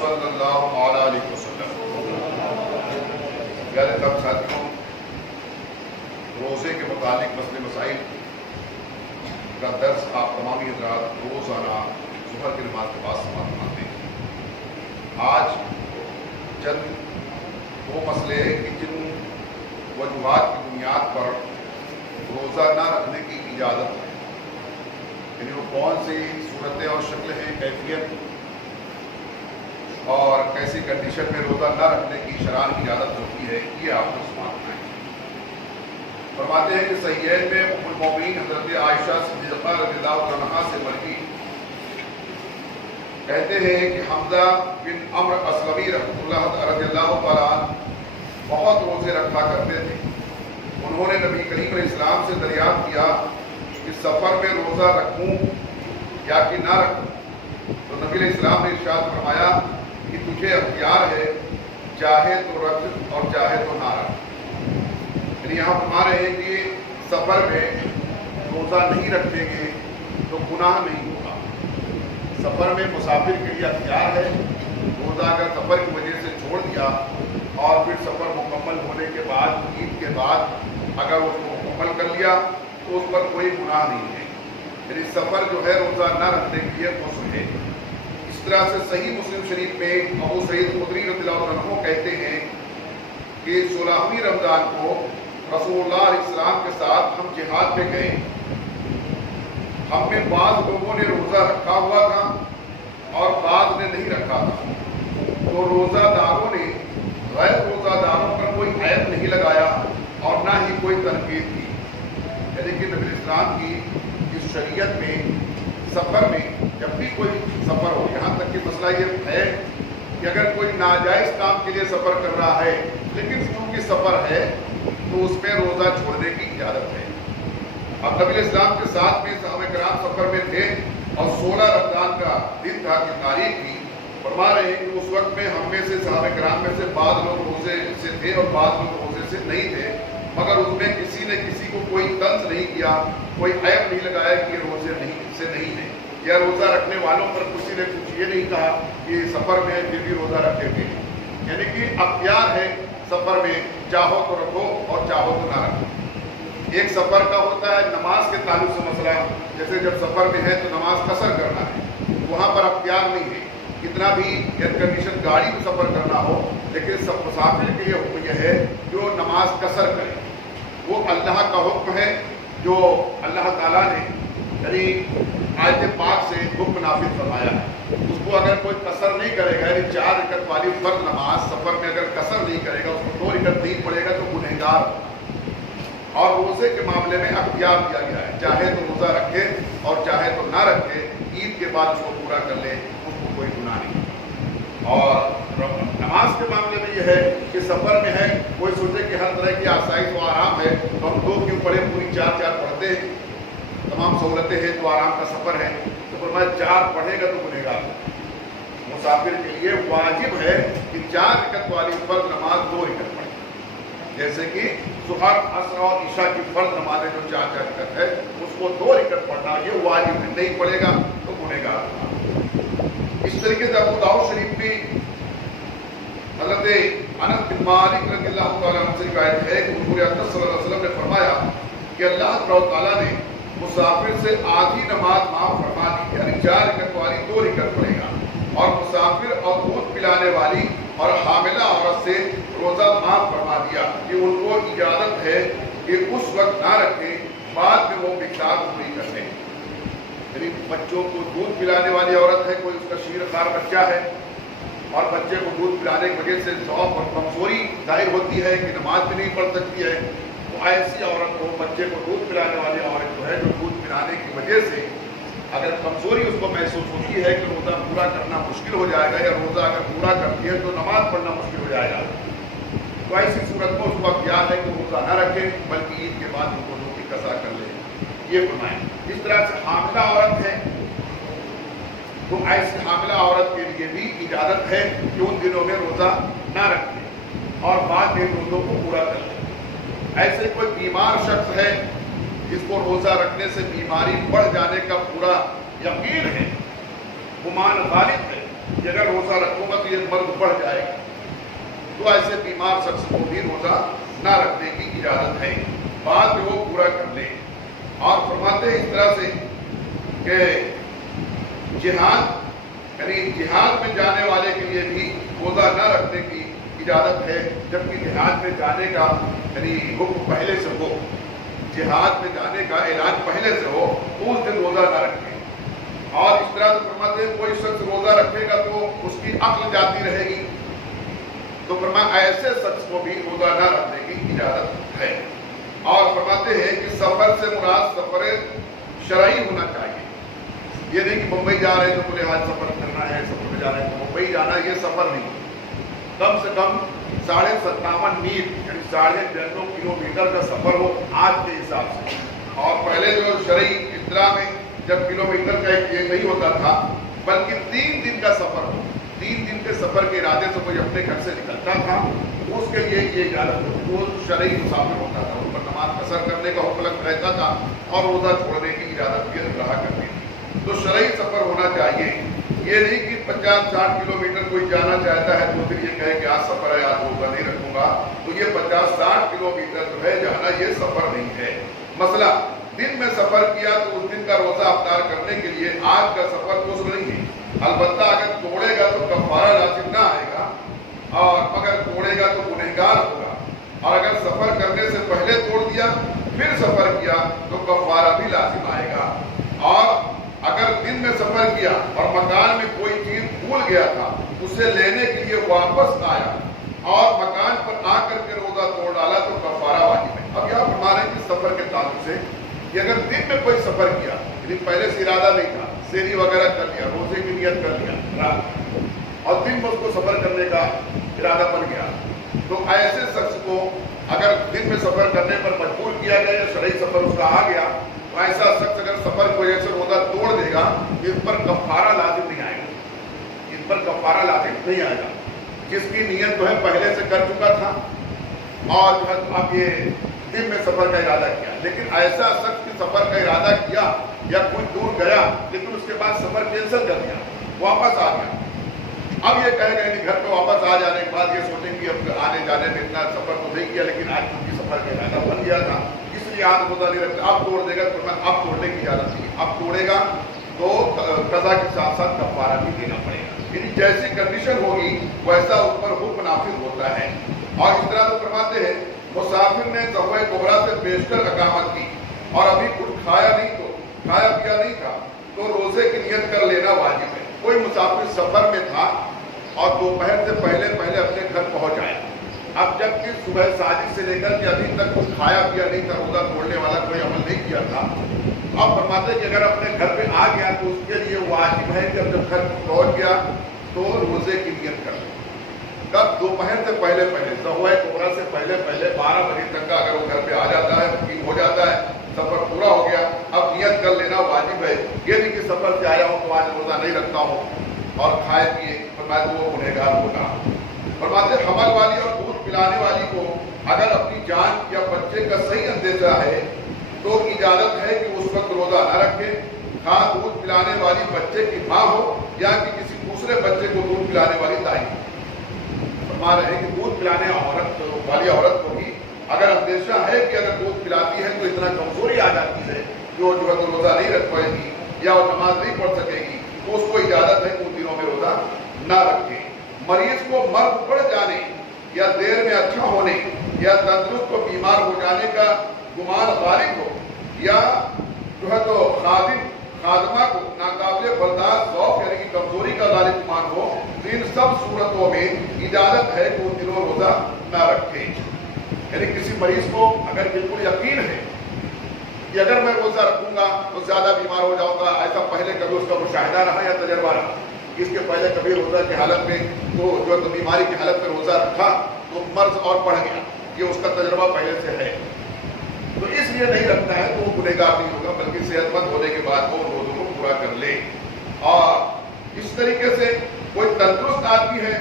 صلی اللہ علیہ وسلم۔ پیارے طلبہ ساتھیوں، روزے کے متعلق مسئلے مسائل کا درس آپ تمامی حضرات روزانہ ظہر کی نماز کے بعد سماعت فرماتے ہیں۔ آج چند وہ مسئلے ہیں کہ جن وجوہات کی بنیاد پر روزہ نہ رکھنے کی اجازت ہے، یعنی وہ کون سی صورتیں اور شکلیں ہیں، کیفیت اور کیسی کنڈیشن میں روزہ نہ رکھنے کی شرعاً اجازت ہوتی ہے، یہ آپ کو سمجھنا ہے۔ فرماتے ہیں کہ صحیحین میں ام المومنین حضرت عائشہ صدیقہ رضی اللہ عنہا سے مروی کہتے ہیں کہ حمزہ بن عمرو اسلمی رحمۃ اللہ رضی اللہ تعالیٰ عنہ بہت روزے رکھا کرتے تھے۔ انہوں نے نبی کریم علیہ السلام سے دریافت کیا کہ سفر میں روزہ رکھوں یا کہ نہ رکھوں، تو نبی علیہ السلام نے ارشاد فرمایا کہ تجھے اختیار ہے، چاہے تو رکھ اور چاہے تو نہ رکھ۔ یعنی یہاں فرما رہے ہیں کہ سفر میں روزہ نہیں رکھیں گے تو گناہ نہیں ہوگا۔ سفر میں مسافر کے لیے اختیار ہے، روزہ اگر سفر کی وجہ سے چھوڑ دیا اور پھر سفر مکمل ہونے کے بعد عید کے بعد اگر اس کو مکمل کر لیا تو اس پر کوئی گناہ نہیں ہے۔ یعنی سفر جو ہے روزہ نہ رکھنے کے لیے غسل ہے۔ اس طرح سے صحیح مسلم شریف میں ابو سعید خدری رضی اللہ عنہ کہتے ہیں کہ 16ویں رمضان کو رسول اللہ علیہ السلام کے ساتھ ہم جہاد پہ گئے۔ ہم میں بعض لوگوں نے روزہ رکھا ہوا تھا اور بعض نے نہیں رکھا تھا، تو روزہ داروں نے غیر روزہ داروں پر کوئی عیب نہیں لگایا اور نہ ہی کوئی تنقید کی۔ یعنی کہ نبی اسلام کی اس شریعت میں سفر میں جب بھی کوئی سفر ہو، یہاں تک کہ مسئلہ یہ ہے کہ اگر کوئی ناجائز کام کے لیے سفر کر رہا ہے لیکن چونکہ سفر ہے تو اس میں روزہ چھوڑنے کی اجازت ہے۔ اب نبی اسلام کے ساتھ میں صحابہ کرام سفر میں تھے اور 16 رمضان کا دن تھا کہ تاریخ تھی۔ فرما رہے ہیں کہ اس وقت میں ہم میں سے صحابہ کرام میں سے بعض لوگ روزے سے تھے اور بعض لوگ روزے سے نہیں تھے، مگر اس میں کسی نے کسی کو کوئی طنز نہیں کیا، کوئی عیب نہیں لگایا کہ یہ روزے سے نہیں ہے، یا روزہ رکھنے والوں پر کسی نے کچھ یہ نہیں کہا کہ سفر میں پھر بھی روزہ رکھے گے۔ یعنی کہ اختیار ہے سفر میں، چاہو تو رکھو اور چاہو تو نہ رکھو۔ ایک سفر کا ہوتا ہے نماز کے تعلق سے مسئلہ، جیسے جب سفر میں ہے تو نماز قصر کرنا ہے، وہاں پر اختیار نہیں ہے، کتنا بھی ایئر کنڈیشن گاڑی میں سفر کرنا ہو، لیکن سب مسافر کے لیے حکم یہ ہے جو نماز قصر کرے۔ وہ اللہ کا حکم ہے جو اللہ تعالیٰ نے یعنی آیت پاک سے حکم نافذ فرمایا ہے۔ اس کو اگر کوئی قصر نہیں کرے گا، یعنی 4 رکعت والی فرض نماز سفر میں اگر قصر نہیں کرے گا، اس کو 2 رکعت نہیں پڑھے گا تو گنہگار ہوگا۔ اور روزے کے معاملے میں اختیار دیا گیا ہے، چاہے تو روزہ رکھے اور چاہے تو نہ رکھے، عید کے بعد اس کو پورا کر لے، اس کو کوئی گناہ نہیں۔ اور نماز کے معاملے میں یہ ہے کہ سفر میں ہے، کوئی سوچے کہ ہر طرح کی آسائش و آرام ہے تو ہم 2 کیوں پڑھے، پوری 4 پڑھتے ہیں، تمام سہولتیں ہیں تو آرام کا سفر ہے، تو فرمایا 4 پڑھے گا تو گنہگار ہوگا۔ مسافر کے لیے واجب ہے کہ 4 رکعت والی فرض نماز 2 رکعت پڑھے، جیسے کہ ظہر، عصر اور عشاء کی فرض نمازیں جو 4 رکعت ہے اس کو 2 رکعت پڑھنا یہ واجب ہے، نہیں پڑھے گا تو گنہگار ہوگا۔ اس طریقے سے ابو داؤد شریف میں حضرت انس بن مالک رضی اللہ تعالیٰ عنہ سے روایت ہے کہ حضور اکرم صلی اللہ علیہ وسلم نے فرمایا کہ اللہ تعالیٰ نے مسافر سے آدھی نماز معاف فرما دی، یعنی 4 رکعت والی 2 رکعت پڑھے گا، اور مسافر اور دودھ پلانے والی اور حاملہ عورت سے روزہ معاف فرما دیا کہ ان کو اجازت ہے کہ اس وقت نہ رکھیں، بعد میں وہ مقدار پوری کر لیں۔ یعنی بچوں کو دودھ پلانے والی عورت ہے، کوئی اس کا شیر خوار بچہ ہے اور بچے کو دودھ پلانے کی وجہ سے ضعف اور کمزوری ظاہر ہوتی ہے کہ نماز بھی نہیں پڑھ سکتی ہے، تو ایسی عورت کو، بچے کو دودھ پلانے والی عورت جو ہے جو دودھ پلانے کی وجہ سے اگر کمزوری اس کو محسوس ہوتی ہے کہ روزہ پورا کرنا مشکل ہو جائے گا، یا روزہ اگر پورا کرتی ہے تو نماز پڑھنا مشکل ہو جائے گا، تو ایسی صورت میں اس کو اختیار ہے کہ روزہ نہ رکھے بلکہ عید کے بعد ان کو روزے کی قضا کر لے، یہ فرمائیں۔ اس طرح سے حاملہ عورت ہے تو ایسی حاملہ عورت کے لیے بھی اجازت ہے کہ ان دنوں میں روزہ نہ رکھے اور بعد میں روزوں کو پورا کر لے۔ ایسے کوئی بیمار شخص ہے جس کو روزہ رکھنے سے بیماری بڑھ جانے کا پورا یقین ہے، گمان غالب ہے، कि अगर रोज़ा रखूंगा तो ये मर्द बढ़ जाएगा, तो ऐसे बीमार शख्स को भी रोज़ा ना रखने की इजाज़त है, बाद में वो पूरा कर ले। और फरमाते हैं इस तरह से कि जिहाद यानी जिहाद में जाने वाले के लिए भी रोज़ा न रखने की इजाज़त है, जबकि जिहाद में जाने का यानी हुक्म पहले से हो, जिहाद में जाने का ऐलान पहले से हो, तो उस दिन रोज़ा न रखें। और इस तरह से फरमाते हैं कोई शख्स रोज़ा रखेगा तो उसकी अक्ल जाती रहेगी, तो फरमाया ऐसे शख्स को भी रोज़ा न रखने की इजाज़त है। और फरमाते हैं कि सफ़र से मुराद सफ़र शरई होना चाहिए, ये नहीं कि मुंबई जा रहे हैं तो बोले आज सफ़र करना है, सफ़र में जा रहे हैं तो मुंबई जाना, ये सफ़र नहीं। कम से कम 57.5 मील यानी 9.5 किलोमीटर का सफ़र हो आज के हिसाब से। और पहले जो शरई इत्तला में जब किलोमीटर का एक ये नहीं होता था, बल्कि 3 दिन का सफ़र हो, 3 दिन के सफ़र के इरादे से कोई अपने घर से निकलता था तो उसके लिए ये इजाज़त होती, वो शरई मुसाफिर होता था, उन पर नमाज कसर करने का हुक्म रहता था और रोज़ा छोड़ने की इजाज़त भी रहा करती थी। तो शरई सफ़र होना चाहिए, ये नहीं कि 50-60 किलोमीटर कोई जाना चाहता है तो फिर ये कहे कि आज सफ़र है, आज रोज़ा नहीं रखूंगा, तो ये 50-60 किलोमीटर जो है जाना, ये सफ़र नहीं है। मसला दिन में सफ़र किया तो उस दिन का रोज़ा अफ्तार करने के लिए आज का सफ़र कुछ नहीं है, अलबत्ता अगर तोड़ेगा तो कफ़ारा लाजिम ना आएगा, और अगर तोड़ेगा तो गुनहगार होगा। और अगर सफ़र करने से पहले तोड़ दिया फिर सफ़र किया तो कफ़ारा भी लाजिम आएगा। और अगर दिन में सफ़र किया और मकान में कोई चीज़ भूल गया था, उसे लेने के लिए वापस आया और मकान पर आकर के रोज़ा तोड़ डाला तो कफ़ारा वाजिब है। अब यहाँ फरमा रहे हैं कि सफ़र के ताल्लुक से कि अगर दिन में कोई सफ़र किया, यदि पहले से इरादा नहीं था, सेरी वगैरह कर लिया, रोज़े की नियत कर लिया और दिन में उसको सफ़र करने का इरादा बन गया, तो ऐसे शख्स को अगर दिन में सफ़र करने पर मजबूर किया गया या शरई सफ़र उसका आ गया, तो ऐसा शख्स अगर सफ़र की वजह से रोज़ा तोड़ देगा, इस पर कफ़ारा लाजिम नहीं आएगा, इस पर कफ़ारा लाजिम नहीं आएगा। जिसकी नियत जो है पहले से कर चुका था और जो है अब ये दिन में सफ़र का इरादा किया, लेकिन ऐसा शख्स की सफ़र का इरादा किया या कोई दूर गया लेकिन उसके बाद सफ़र कैंसिल कर दिया, वापस आ गया, अब ये कहेगा कि घर पे वापस आ जाने के बाद ये सोचेंगे अब आने जाने में इतना सफ़र तो नहीं किया, लेकिन आज उनकी सफ़र का इरादा बन गया था, इसलिए आज रोज़ा नहीं रखता, अब तोड़ देगा तो मैं अब तोड़ने की इजाज़त नहीं, अब तोड़ेगा तो कज़ा के साथ साथ कफ़ारा भी देना पड़ेगा। यानी जैसी कंडीशन होगी वैसा उस पर हुक्म नाफिज होता है। और इस तरह तो फरमाते हैं मुसाफिर ने ज़हवे कुबरा से पेशकर अकामत की और अभी कुछ खाया पिया नहीं था तो रोज़े की नियत कर लेना वाजिब है। कोई मुसाफिर सफ़र में था और दोपहर से पहले अपने घर पहुंच आया, अब जबकि सुबह साजिश से लेकर के अभी तक कुछ खाया पिया नहीं था, रोज़ा तोड़ने वाला कोई अमल नहीं किया था, अब फरमाते कि अगर अपने घर पे आ गया तो उसके लिए वाजिब है कि अब जब घर पहुंच गया तो रोज़े की नियत कर ले। कब? दोपहर से पहले ज़हवे कुबरा से पहले 12 बजे तक का अगर वो घर पे आ जाता है, बुकिंग हो जाता है, सफ़र पूरा हो गया, अब नियत कर लेना वाजिब है। ये नहीं कि सफ़र से आया हूँ तो आज रोज़ा नहीं रखता हूँ और खाए पिए, फरमाते वो गुनहगार होगा। फरमाते हमल वाली और दूध पिलाने वाली को अगर अपनी जान या बच्चे का सही अंदेशा है तो इजाज़त है कि उस वक्त रोज़ा न रखे, हाँ दूध पिलाने वाली बच्चे की माँ हो या कि किसी दूसरे बच्चे को दूध पिलाने वाली दाई। फरमा रहे हैं कि दूध पिलाने वाली औरत को भी अगर अंदेशा है कि अगर दूध पिलाती है तो इतना कमजोरी आ जाती है जो है तो रोज़ा नहीं रख पाएगी या वो नमाज नहीं पढ़ सकेगी, तो उसको इजाज़त है कि उन दिनों में रोज़ा न रखे। मरीज को मर्द पड़ जाने या देर में अच्छा होने या तंदुरुस्त को बीमार हो जाने का गुमान गालिब हो या जो है तो खादमा को नाकाबिले बर्दाश्त ज़ौक़ यानी कि कमजोरी का गालिब गुमान हो, तो इन सब सूरतों में इजाज़त है कि उन दिनों रोज़ा न रखे। यानी किसी मरीज को अगर बिल्कुल यकीन है कि अगर मैं रोज़ा रखूंगा तो ज़्यादा बीमार हो जाऊंगा, ऐसा पहले कभी उसका मुशाहिदा रहा या तजर्बा रहा, इसके पहले कभी रोज़ा की हालत में तो जो है तो बीमारी की हालत में रोज़ा रखा तो मर्ज और बढ़ गया, ये उसका तजर्बा पहले से है, तो इसलिए नहीं रखता है तो वो गुनहगार नहीं होगा, बल्कि सेहतमंद होने के बाद वो रोज़ों को पूरा कर ले। और इस तरीके से कोई तंदुरुस्त आदमी है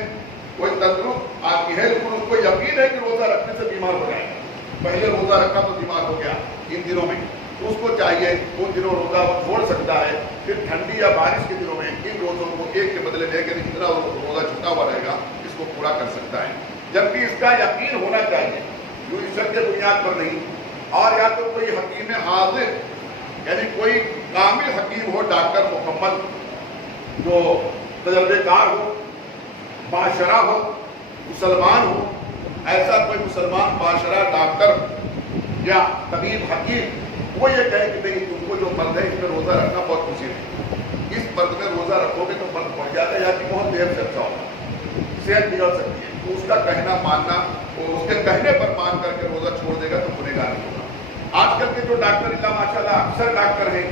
लेकिन उसको यकीन है कि रोज़ा रखने से बीमार हो जाएगा, पहले रोज़ा रखा तो बीमार हो गया इन दिनों में, तो उसको चाहिए उन दिनों रोज़ा वो छोड़ सकता है, फिर ठंडी या बारिश के दिनों में इन रोजों को एक के बदले में एक जितना रोजा छूटा हुआ रहेगा इसको पूरा कर सकता है, जबकि इसका यकीन होना चाहिए, यूं शक के बुनियाद पर नहीं। और या तो कोई हकीम हाजिर यानी कोई कामिल हकीम हो, डॉक्टर मुकम्मल जो तजर्बेकार हो, बाशरा हो, मुसलमान हो, ऐसा कोई मुसलमान बाशरा डॉक्टर या तबीब हकीम वो ये कहे कि नहीं तुमको जो मर्द है इसमें रोजा रखना बहुत मुश्किल है, इस मर्द में रोजा रखोगे तो मर्द पड़ जाता है या कि बहुत देर से अच्छा होगा, सेहत बिगड़ सकती है, तो उसका कहना मानना और उसके कहने पर मान करके रोजा छोड़ देगा तो गुनहगार नहीं होगा। आजकल के जो डॉक्टर इल्ला माशाल्लाह अक्सर डॉक्टर हैं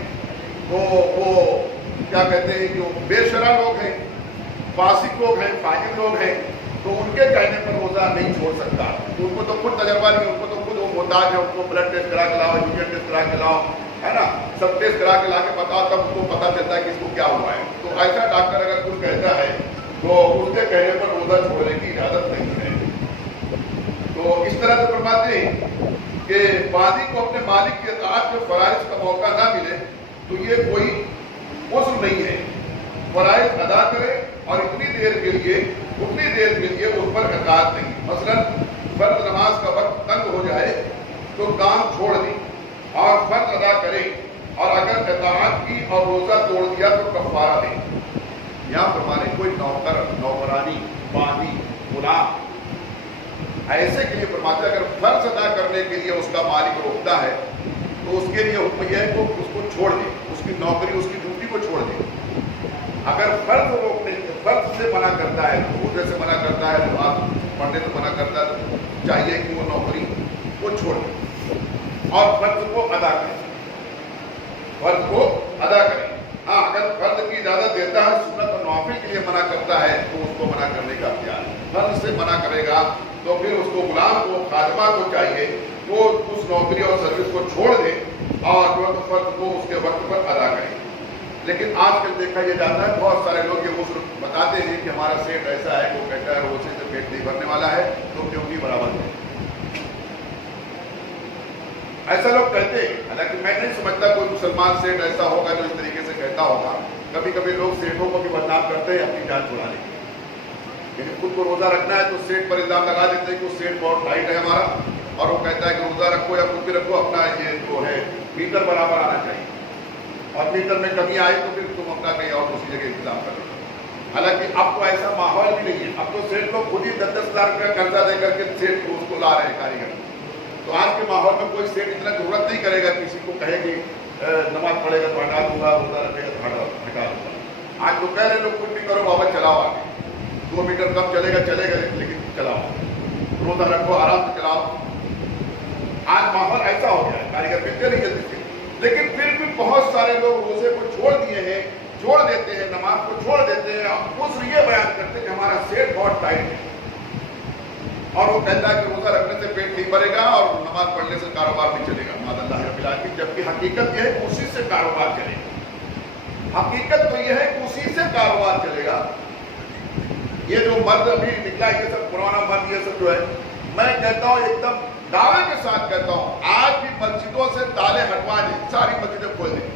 तो वो क्या कहते हैं जो बेशरा लोग हैं, फासिक लोग हैं, फाजिल लोग हैं, तो उनके कहने पर रोजा नहीं छोड़ सकता। उनको तो खुद तजर्बा नहीं, उनको तो खुद वो मोहताज है, उनको ब्लड टेस्ट करा के लाओ, यूरिन टेस्ट करा के लाओ, है ना, सब टेस्ट करा के ला के बताओ तब उसको पता चलता है कि इसको क्या हुआ है। तो ऐसा डॉक्टर अगर कुछ कहता है तो उसके कहने पर रोजा छोड़ने की इजाजत नहीं है। तो इस तरह से फरमाते हैं कि बादी को अपने मालिक की इताअत के फराइज का मौका ना मिले तो ये कोई उज़्र नहीं है, फराइज अदा करे और इतनी देर के लिए उतनी देर के लिए उस पर इताअत नहीं। मसलन फर्ज नमाज का वक्त तंग हो जाए तो काम छोड़ दी और फर्ज अदा करे, और अगर इताअत की और रोजा तोड़ दिया तो कफारा दे। यहाँ पर माने कोई नौकर, नौकरानी, बादी, गुलाम ऐसे के लिए फरमाते अगर फर्ज अदा करने के लिए उसका मालिक रोकता है तो उसके लिए हुक्म यह है कि उसको छोड़ दे, उसकी नौकरी, उसकी ड्यूटी को छोड़ दे। अगर फर्ज रोकने फर्ज से मना करता है, रोजे से मना करता है, नमाज पढ़ने से मना करता है, तो चाहिए कि वो नौकरी को छोड़ दे और फर्ज को अदा करे, फर्ज को अदा करे। हाँ, अगर फर्ज की इजाजत देता है, सुन्नत और नवाफिल के लिए मना करता है तो उसको मना करने का अख्तियार है। फर्ज से मना करेगा तो फिर उसको गुलाम को, खादिमा को चाहिए वो उस नौकरी और सर्विस को छोड़ दे और जो फर्ज को उसके वक्त पर अदा करे। लेकिन आजकल देखा यह जाता है बहुत सारे लोग ये उज़्र बताते हैं कि हमारा सेठ ऐसा है, वो कहता है रोजे से पेट नहीं भरने वाला है तो क्यों नहीं बराबर है, ऐसा लोग कहते हैं। हालांकि मैं नहीं समझता कोई मुसलमान सेठ ऐसा होगा जो इस तरीके से कहता होगा। कभी कभी लोग सेठों को भी बदनाम करते हैं अपनी जान छुड़ाने के लिए, लेकिन खुद को रोजा रखना है तो सेठ पर इल्जाम लगा देते हैं कि वो सेठ बहुत टाइट है हमारा, और वो कहता है कि रोजा रखो या कुछ भी रखो, अपना ये जो है मीटर बराबर आना चाहिए, और मीटर में कमी आए तो फिर तुम अपना कहीं और दूसरी जगह इंतजाम कर लो। हालांकि अब तो ऐसा माहौल भी नहीं है, अब तो सेठ लोग खुद ही 10-10 हजार रुपया कर्जा दे करके सेठ को उसको ला रहे हैं कारीगर। तो आज के माहौल में कोई सेठ इतना जरूरत नहीं करेगा किसी को कहे कि नमाज पढ़ेगा तो हटा दूंगा, रोजा रखेगा तो हटा दूंगा। आज तो कह रहे लोग कुछ भी करो बाबा, चलाओ आगे, 2 मीटर कम चलेगा लेकिन चलाओ, रोजा रखो, आराम से चलाओ। आज माहौल ऐसा हो गया है, कारीगर मिलते नहीं जल्दी से, लेकिन फिर भी बहुत सारे लोग रोजे को छोड़ दिए हैं, छोड़ देते हैं, नमाज को छोड़ देते हैं, उस ये बयान करते हैं कि हमारा सेठ बहुत टाइट है, और वो कहता है कि रोजा रखने से पेट नहीं भरेगा और नमाज पढ़ने से कारोबार नहीं चलेगा, मादअल्लाह रब्बिल आलमीन। जबकि हकीकत यह है कि उसी से कारोबार चलेगा, हकीकत तो यह है कि उसी से कारोबार चलेगा। ये जो मर्द अभी निकला, ये सब पुराना मर्द, ये सब जो है, मैं कहता हूँ एकदम दावे के साथ कहता हूँ, आज भी मस्जिदों से ताले हटवा दें, सारी मस्जिदें खोल दें,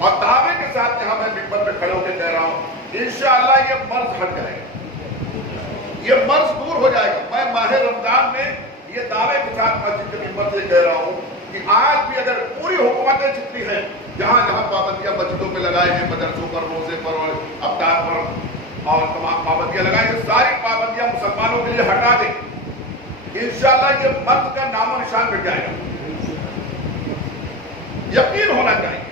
और दावे के साथ यहाँ मैं मिंबर पे खड़े होकर कह रहा हूँ इंशाअल्लाह ये मर्ज हट जाएगा, ये मर्ज दूर हो जाएगा। मैं माह रमजान में ये दावे के साथ मस्जिद के मिंबर से कह रहा हूँ कि आज भी अगर पूरी हुकूमतें जितनी हैं, जहाँ जहाँ पाबंदियां मस्जिदों पे लगाए हैं, मदरसों पर, रोजे पर और अफ्तार पर और तमाम पाबंदियां लगाए हैं, सारी पाबंदियां मुसलमानों के लिए हटा दें, इंशाअल्लाह ये मर्ज का नामो निशान मिट जाएगा। यकीन होना चाहिए।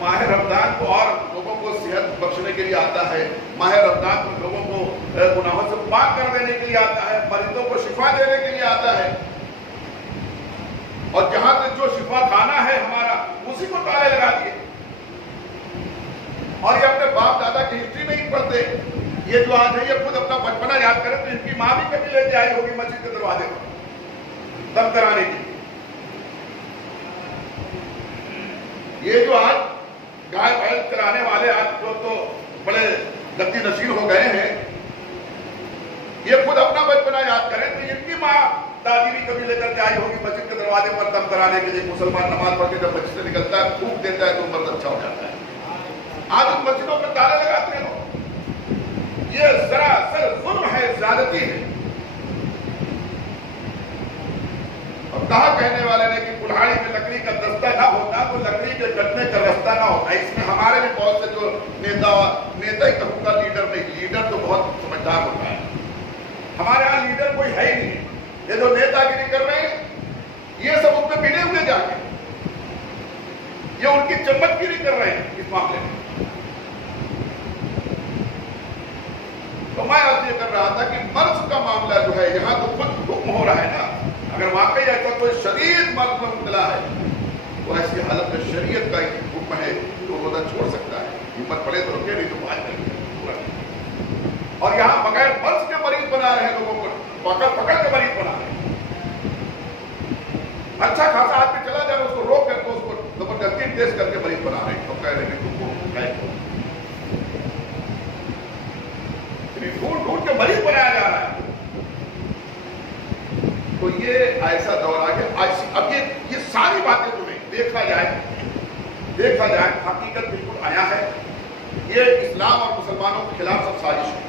माह रमजान को और लोगों को सेहत बख्शने के लिए आता है, माह रमजान को लोगों को गुनाहों से पाक कर देने के लिए आता है, मरीजों को शिफा देने के लिए आता है, और जहां से जो शिफा खाना है हमारा, उसी को ताले लगा दिए। और ये अपने बाप दादा की हिस्ट्री नहीं पढ़ते, ये जो आज है ये खुद अपना बचपना याद करें तो इनकी माँ भी कभी लेके आई होगी मस्जिद के दरवाजे पर दम कराने की। ये जो आज गाय बैल चलाने वाले आज जो तो बड़े गद्दी नशीन हो गए हैं, ये खुद अपना बचपना याद करें तो इनकी माँ दादी भी कभी लेकर के आई होगी मस्जिद के दरवाजे पर दम कराने के लिए। मुसलमान नमाज पढ़ के जब मस्जिद से निकलता है, फूंक देता है तो मर्द अच्छा हो जाता है। आज उन मस्जिदों पर ताले लगाते हैं लोग। ये सरासर जुल्म है, ज़्यादती है। और कहा कहने वाले ने कि कुल्हाड़ी में लकड़ी का दस्ता ना होता तो लकड़ी के कटने का रास्ता ना होता। इसमें हमारे भी बहुत से जो नेता ही कहूँगा, लीडर नहीं, लीडर तो बहुत समझदार होता है। हमारे यहाँ लीडर कोई है ही नहीं। ये जो नेतागिरी कर रहे हैं, ये सब उसमें मिले हुए जाके, ये उनकी चमकगिरी कर रहे हैं इस मामले में। तो मैं अर्ज ये कर रहा था कि मर्ज का मामला जो है यहाँ तो खुद हुक्म हो रहा है ना। अगर वाकई ऐसा कोई शरीयत मर्ज में मुबतला है तो ऐसी हालत में शरीयत का हुक्म है तो रोजा छोड़ सकता है। हिम्मत पड़े तो रुके, नहीं तो बात करेंगे। और यहाँ बगैर मर्ज के मरीज बना रहे हैं, लोगों को पकड़ पकड़ के मरीज बना रहे हैं। अच्छा खासा आदमी चला जाए, उसको रोक करके उसको जबरदस्ती टेस्ट करके मरीज बना रहे हैं। तो कह रहे हैं तुमको ढूंढ ढूंढ के मरीज बनाया जा रहा है। तो ये ऐसा दौर आ गया। अब ये सारी बातें जो है देखा जाए हकीकत बिल्कुल आया है। ये इस्लाम और मुसलमानों के खिलाफ सब साजिश है।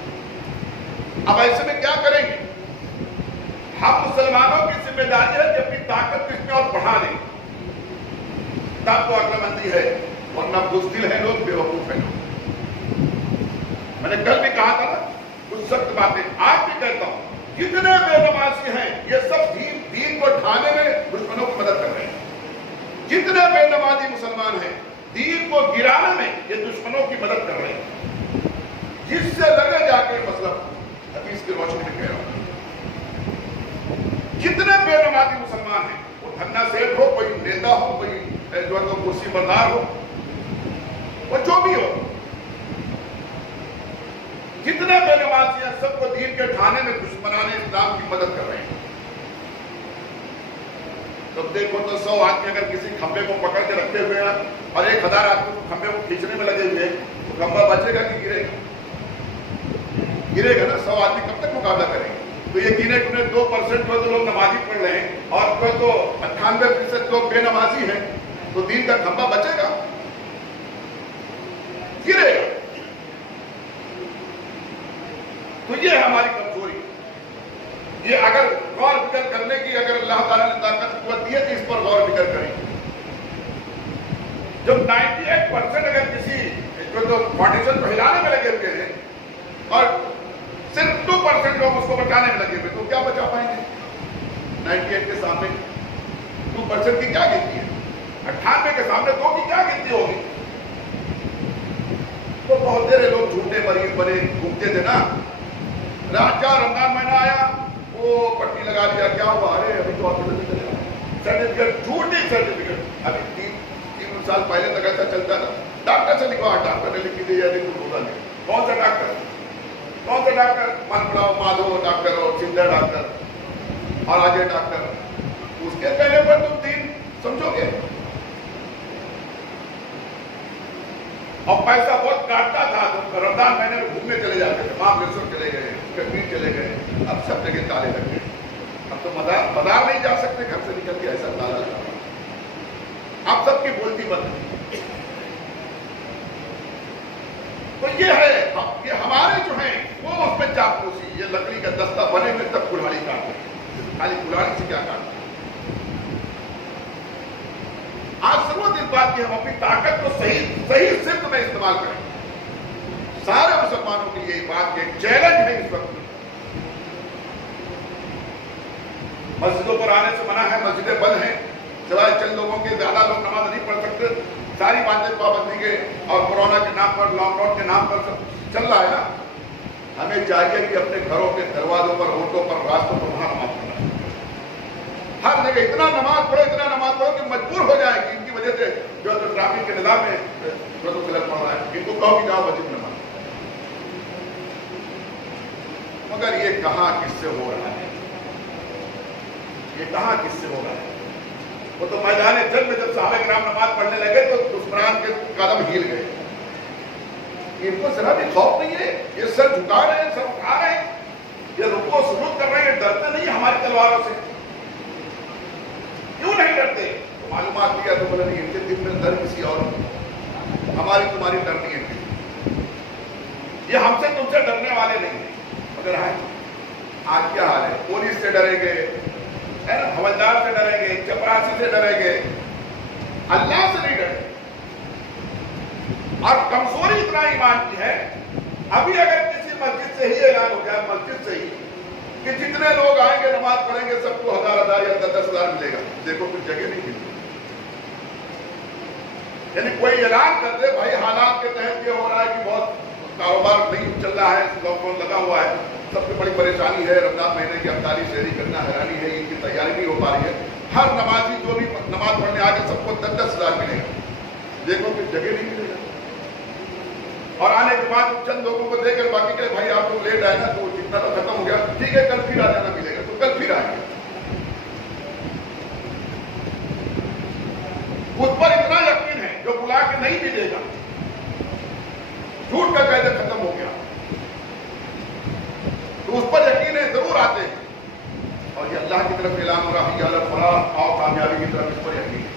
अब ऐसे में क्या करेंगे? हम मुसलमानों की जिम्मेदारी है कि अपनी ताकत को इसमें और बढ़ा दें। तब तो अक्लमंदी है, और न बुज़दिल है लोग, बेवकूफ है लोग। मैंने कल भी कहा था ना कुछ सख्त बातें, आज भी कहता हूं, जितने बेनमाजी हैं ये सब दीन को ढाने में दुश्मनों की मदद कर रहे हैं। जितने बेनमाजी मुसलमान हैं दीन को गिराने में ये दुश्मनों की मदद कर रहे हैं। जिससे लगे जाके मतलब हदीस की रोशनी में कह रहा हूं, जितने बेनमाजी मुसलमान हैं, वो धन्ना सेठ हो, कोई नेता हो, कोई जो है कुर्सी बरदार हो, वो जो भी हो, जितने बेनमाजी हैं सबको दीन के ठाने में दुश्मनाने इस्लाम की मदद कर रहे हैं। तो देखो तो 100 आदमी अगर किसी खंबे को पकड़ के रखे हुए हैं और 1000 आदमी खंबे को खींचने में लगे हुए हैं, तो खंबा बचेगा कि गिरेगा? गिरेगा ना। 100 आदमी कब तक मुकाबला करेंगे? तो ये गिने चुने 2% जो लोग नमाजी पढ़ रहे हैं और कोई तो 98% लोग बेनमाजी हैं, तो दीन का खंबा बचेगा? गिरेगा। तो ये है हमारी कमजोरी। ये अगर गौर फिक्र करने की अगर अल्लाह ताला ने ताकत कुव्वत दी है तो इस पर गौर फिक्र करें। जब 98% अगर किसी जो फाउंडेशन को हिलाने में लगे हुए हैं और सिर्फ 2% लोग उसको बचाने में लगे हुए, तो क्या बचा पाएंगे 98 के सामने? 2% की क्या गिनती है? 98 के सामने 2 की क्या गिनती होगी? तो बहुत देर लोग झूठे मरीज बने घूमते थे ना। रमजान महीना आया, वो पट्टी लगा दिया, क्या हुआ? अरे अभी तो सर्टिफिकेट, झूठी सर्टिफिकेट। अभी 3 साल पहले तक ऐसा चलता था, डॉक्टर से लिखवा, डॉक्टर ने लिखी दी यानी तुम रोजा नहीं। कौन सा डॉक्टर? मनपड़ाओ माधव डॉक्टर और सिंधर डॉक्टर और अजय डॉक्टर, उसके कहने पर तुम 3 समझोगे? और पैसा बहुत काटता था तो रमजान महीने में घूमने चले जाते थे, महाबलेश्वर चले गए, कश्मीर चले गए। अब सब जगह ताले लग गए। अब तो बाजार नहीं जा सकते, घर से निकल के ऐसा ताला लगा। अब सबकी बोलती बंद है। तो ये है, ये हमारे जो है वो उसमें चापलूसी, ये लकड़ी का दस्ता बने में तब कुल्हाड़ी काटते, खाली कुल्हाड़ी से क्या काटते? आज जरूरत इस बात की हम अपनी ताकत को सही सिर्फ में इस्तेमाल करें। सारे मुसलमानों के लिए बात के चैलेंज है इस वक्त। मस्जिदों पर आने से मना है, मस्जिदें बंद हैं, सिवाय चंद लोगों के, ज्यादा लोग नमाज नहीं पढ़ सकते। सारी बातें पाबंदी के और कोरोना के नाम पर, लॉकडाउन के नाम पर सब चल रहा है। हमें चाहिए कि अपने घरों के दरवाजों पर, रोडों पर, रास्तों पर वहां नमाज पढ़ना। हर जगह इतना नमाज पढ़ो कि मजबूर हो जाए कि इनकी वजह से जो है ट्रैफिक के निजाम में जो तो गलत पड़ रहा है, इनको कहो कि जाओ मस्जिद नमाज। मगर ये कहां किससे हो रहा है? ये कहां किससे हो रहा है? वो तो मैदान जंग में जब सहाबा किराम नमाज पढ़ने लगे तो दुश्मनान के कदम हिल गए। इनको जरा भी खौफ नहीं है, ये सर झुका रहे हैं, सर उठा रहे हैं, ये रुको सुजूद कर रहे हैं, डरते नहीं हमारी तलवारों से। نہیں ڈرتے؟ تو معلومات دیا تو بولے نہیں، ان کے دل میں ڈر کسی اور ہماری تمہاری ڈر نہیں ہے، یہ ہم سے تم سے ڈرنے والے نہیں ہیں۔ مگر آج کیا حال ہے؟ پولیس سے ڈریں گے، حوالدار سے ڈریں گے، چپراسی سے ڈریں گے، اللہ سے نہیں ڈریں گے۔ اور کمزوری اتنا ایمان کی ہے، ابھی اگر کسی مسجد سے ہی اعلان ہو جائے، مسجد سے ہی، کہ جتنے لوگ آئیں گے نماز پڑھیں گے سب کو 1000 یا 10,000 ملے گا، دیکھو پھر جگہ نہیں ملتی۔ یعنی کوئی اعلان کر دے بھائی حالات کے تحت یہ ہو رہا ہے کہ بہت کاروبار نہیں چل رہا ہے، لاک ڈاؤن لگا ہوا ہے، سب سے بڑی پریشانی ہے، رمضان مہینے کی افطاری سحری کرنا حیرانی ہے، ان کی تیاری نہیں ہو پا رہی ہے، ہر نمازی جو بھی نماز پڑھنے آگے سب کو 10,000 ملے گا، دیکھو پھر جگہ نہیں ملے گا۔ اور آنے کے بعد چند لوگوں کو دے کر باقی کہ بھائی آپ لوگ لیٹ آئے نا تو جتنا تو ختم ہو گیا، ٹھیک ہے کل پھر آ جانا ملے گا، تو کل پھر آئیں گے۔ اس پر اتنا یقین ہے جو بلا کے نہیں بھی دے گا، جھوٹ کا قاعدہ ختم ہو گیا، تو اس پر یقین ہے ضرور آتے ہیں۔ اور یہ اللہ کی طرف اعلان ہو رہا ہے الفلاح اور کامیابی کی طرف، اس پر یقین ہے۔